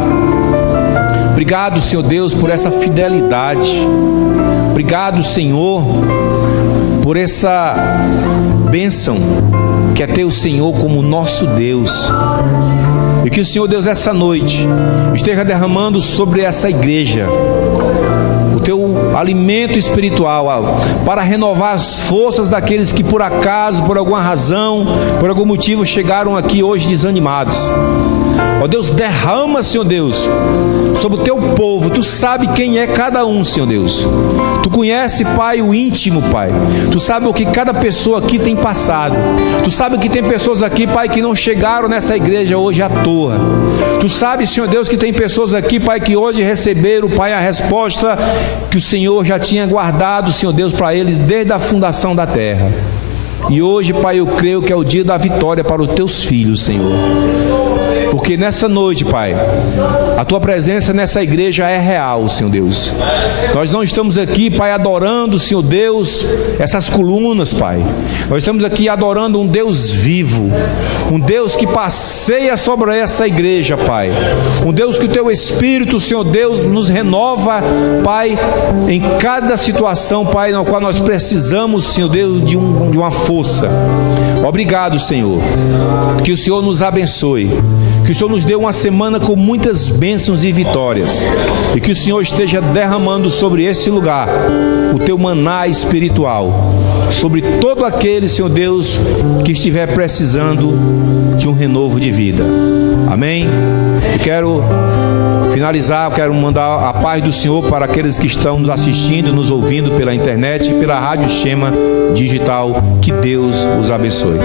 Obrigado, Senhor Deus, por essa fidelidade. Obrigado, Senhor, por essa bênção que é ter o Senhor como nosso Deus. E que o Senhor Deus essa noite esteja derramando sobre essa igreja o teu alimento espiritual para renovar as forças daqueles que por acaso, por alguma razão, por algum motivo chegaram aqui hoje desanimados. Ó Deus, derrama, Senhor Deus, sobre o teu povo. Tu sabe quem é cada um, Senhor Deus. Tu conhece, Pai, o íntimo, Pai. Tu sabe o que cada pessoa aqui tem passado. Tu sabe que tem pessoas aqui, Pai, que não chegaram nessa igreja hoje à toa. Tu sabe, Senhor Deus, que tem pessoas aqui, Pai, que hoje receberam, Pai, a resposta que o Senhor já tinha guardado, Senhor Deus, para eles desde a fundação da terra. E hoje, Pai, eu creio que é o dia da vitória para os teus filhos, Senhor. Porque nessa noite, Pai, a Tua presença nessa igreja é real, Senhor Deus. Nós não estamos aqui, Pai, adorando, Senhor Deus, essas colunas, Pai. Nós estamos aqui adorando um Deus vivo, um Deus que passeia sobre essa igreja, Pai. Um Deus que o Teu Espírito, Senhor Deus, nos renova, Pai, em cada situação, Pai, na qual nós precisamos, Senhor Deus, de uma força. Obrigado, Senhor. Que o Senhor nos abençoe. Que o Senhor nos dê uma semana com muitas bênçãos e vitórias. E que o Senhor esteja derramando sobre esse lugar o Teu maná espiritual. Sobre todo aquele, Senhor Deus, que estiver precisando de um renovo de vida. Amém? E quero finalizar, quero mandar a paz do Senhor para aqueles que estão nos assistindo, nos ouvindo pela internet e pela Rádio Shema Digital. Que Deus os abençoe.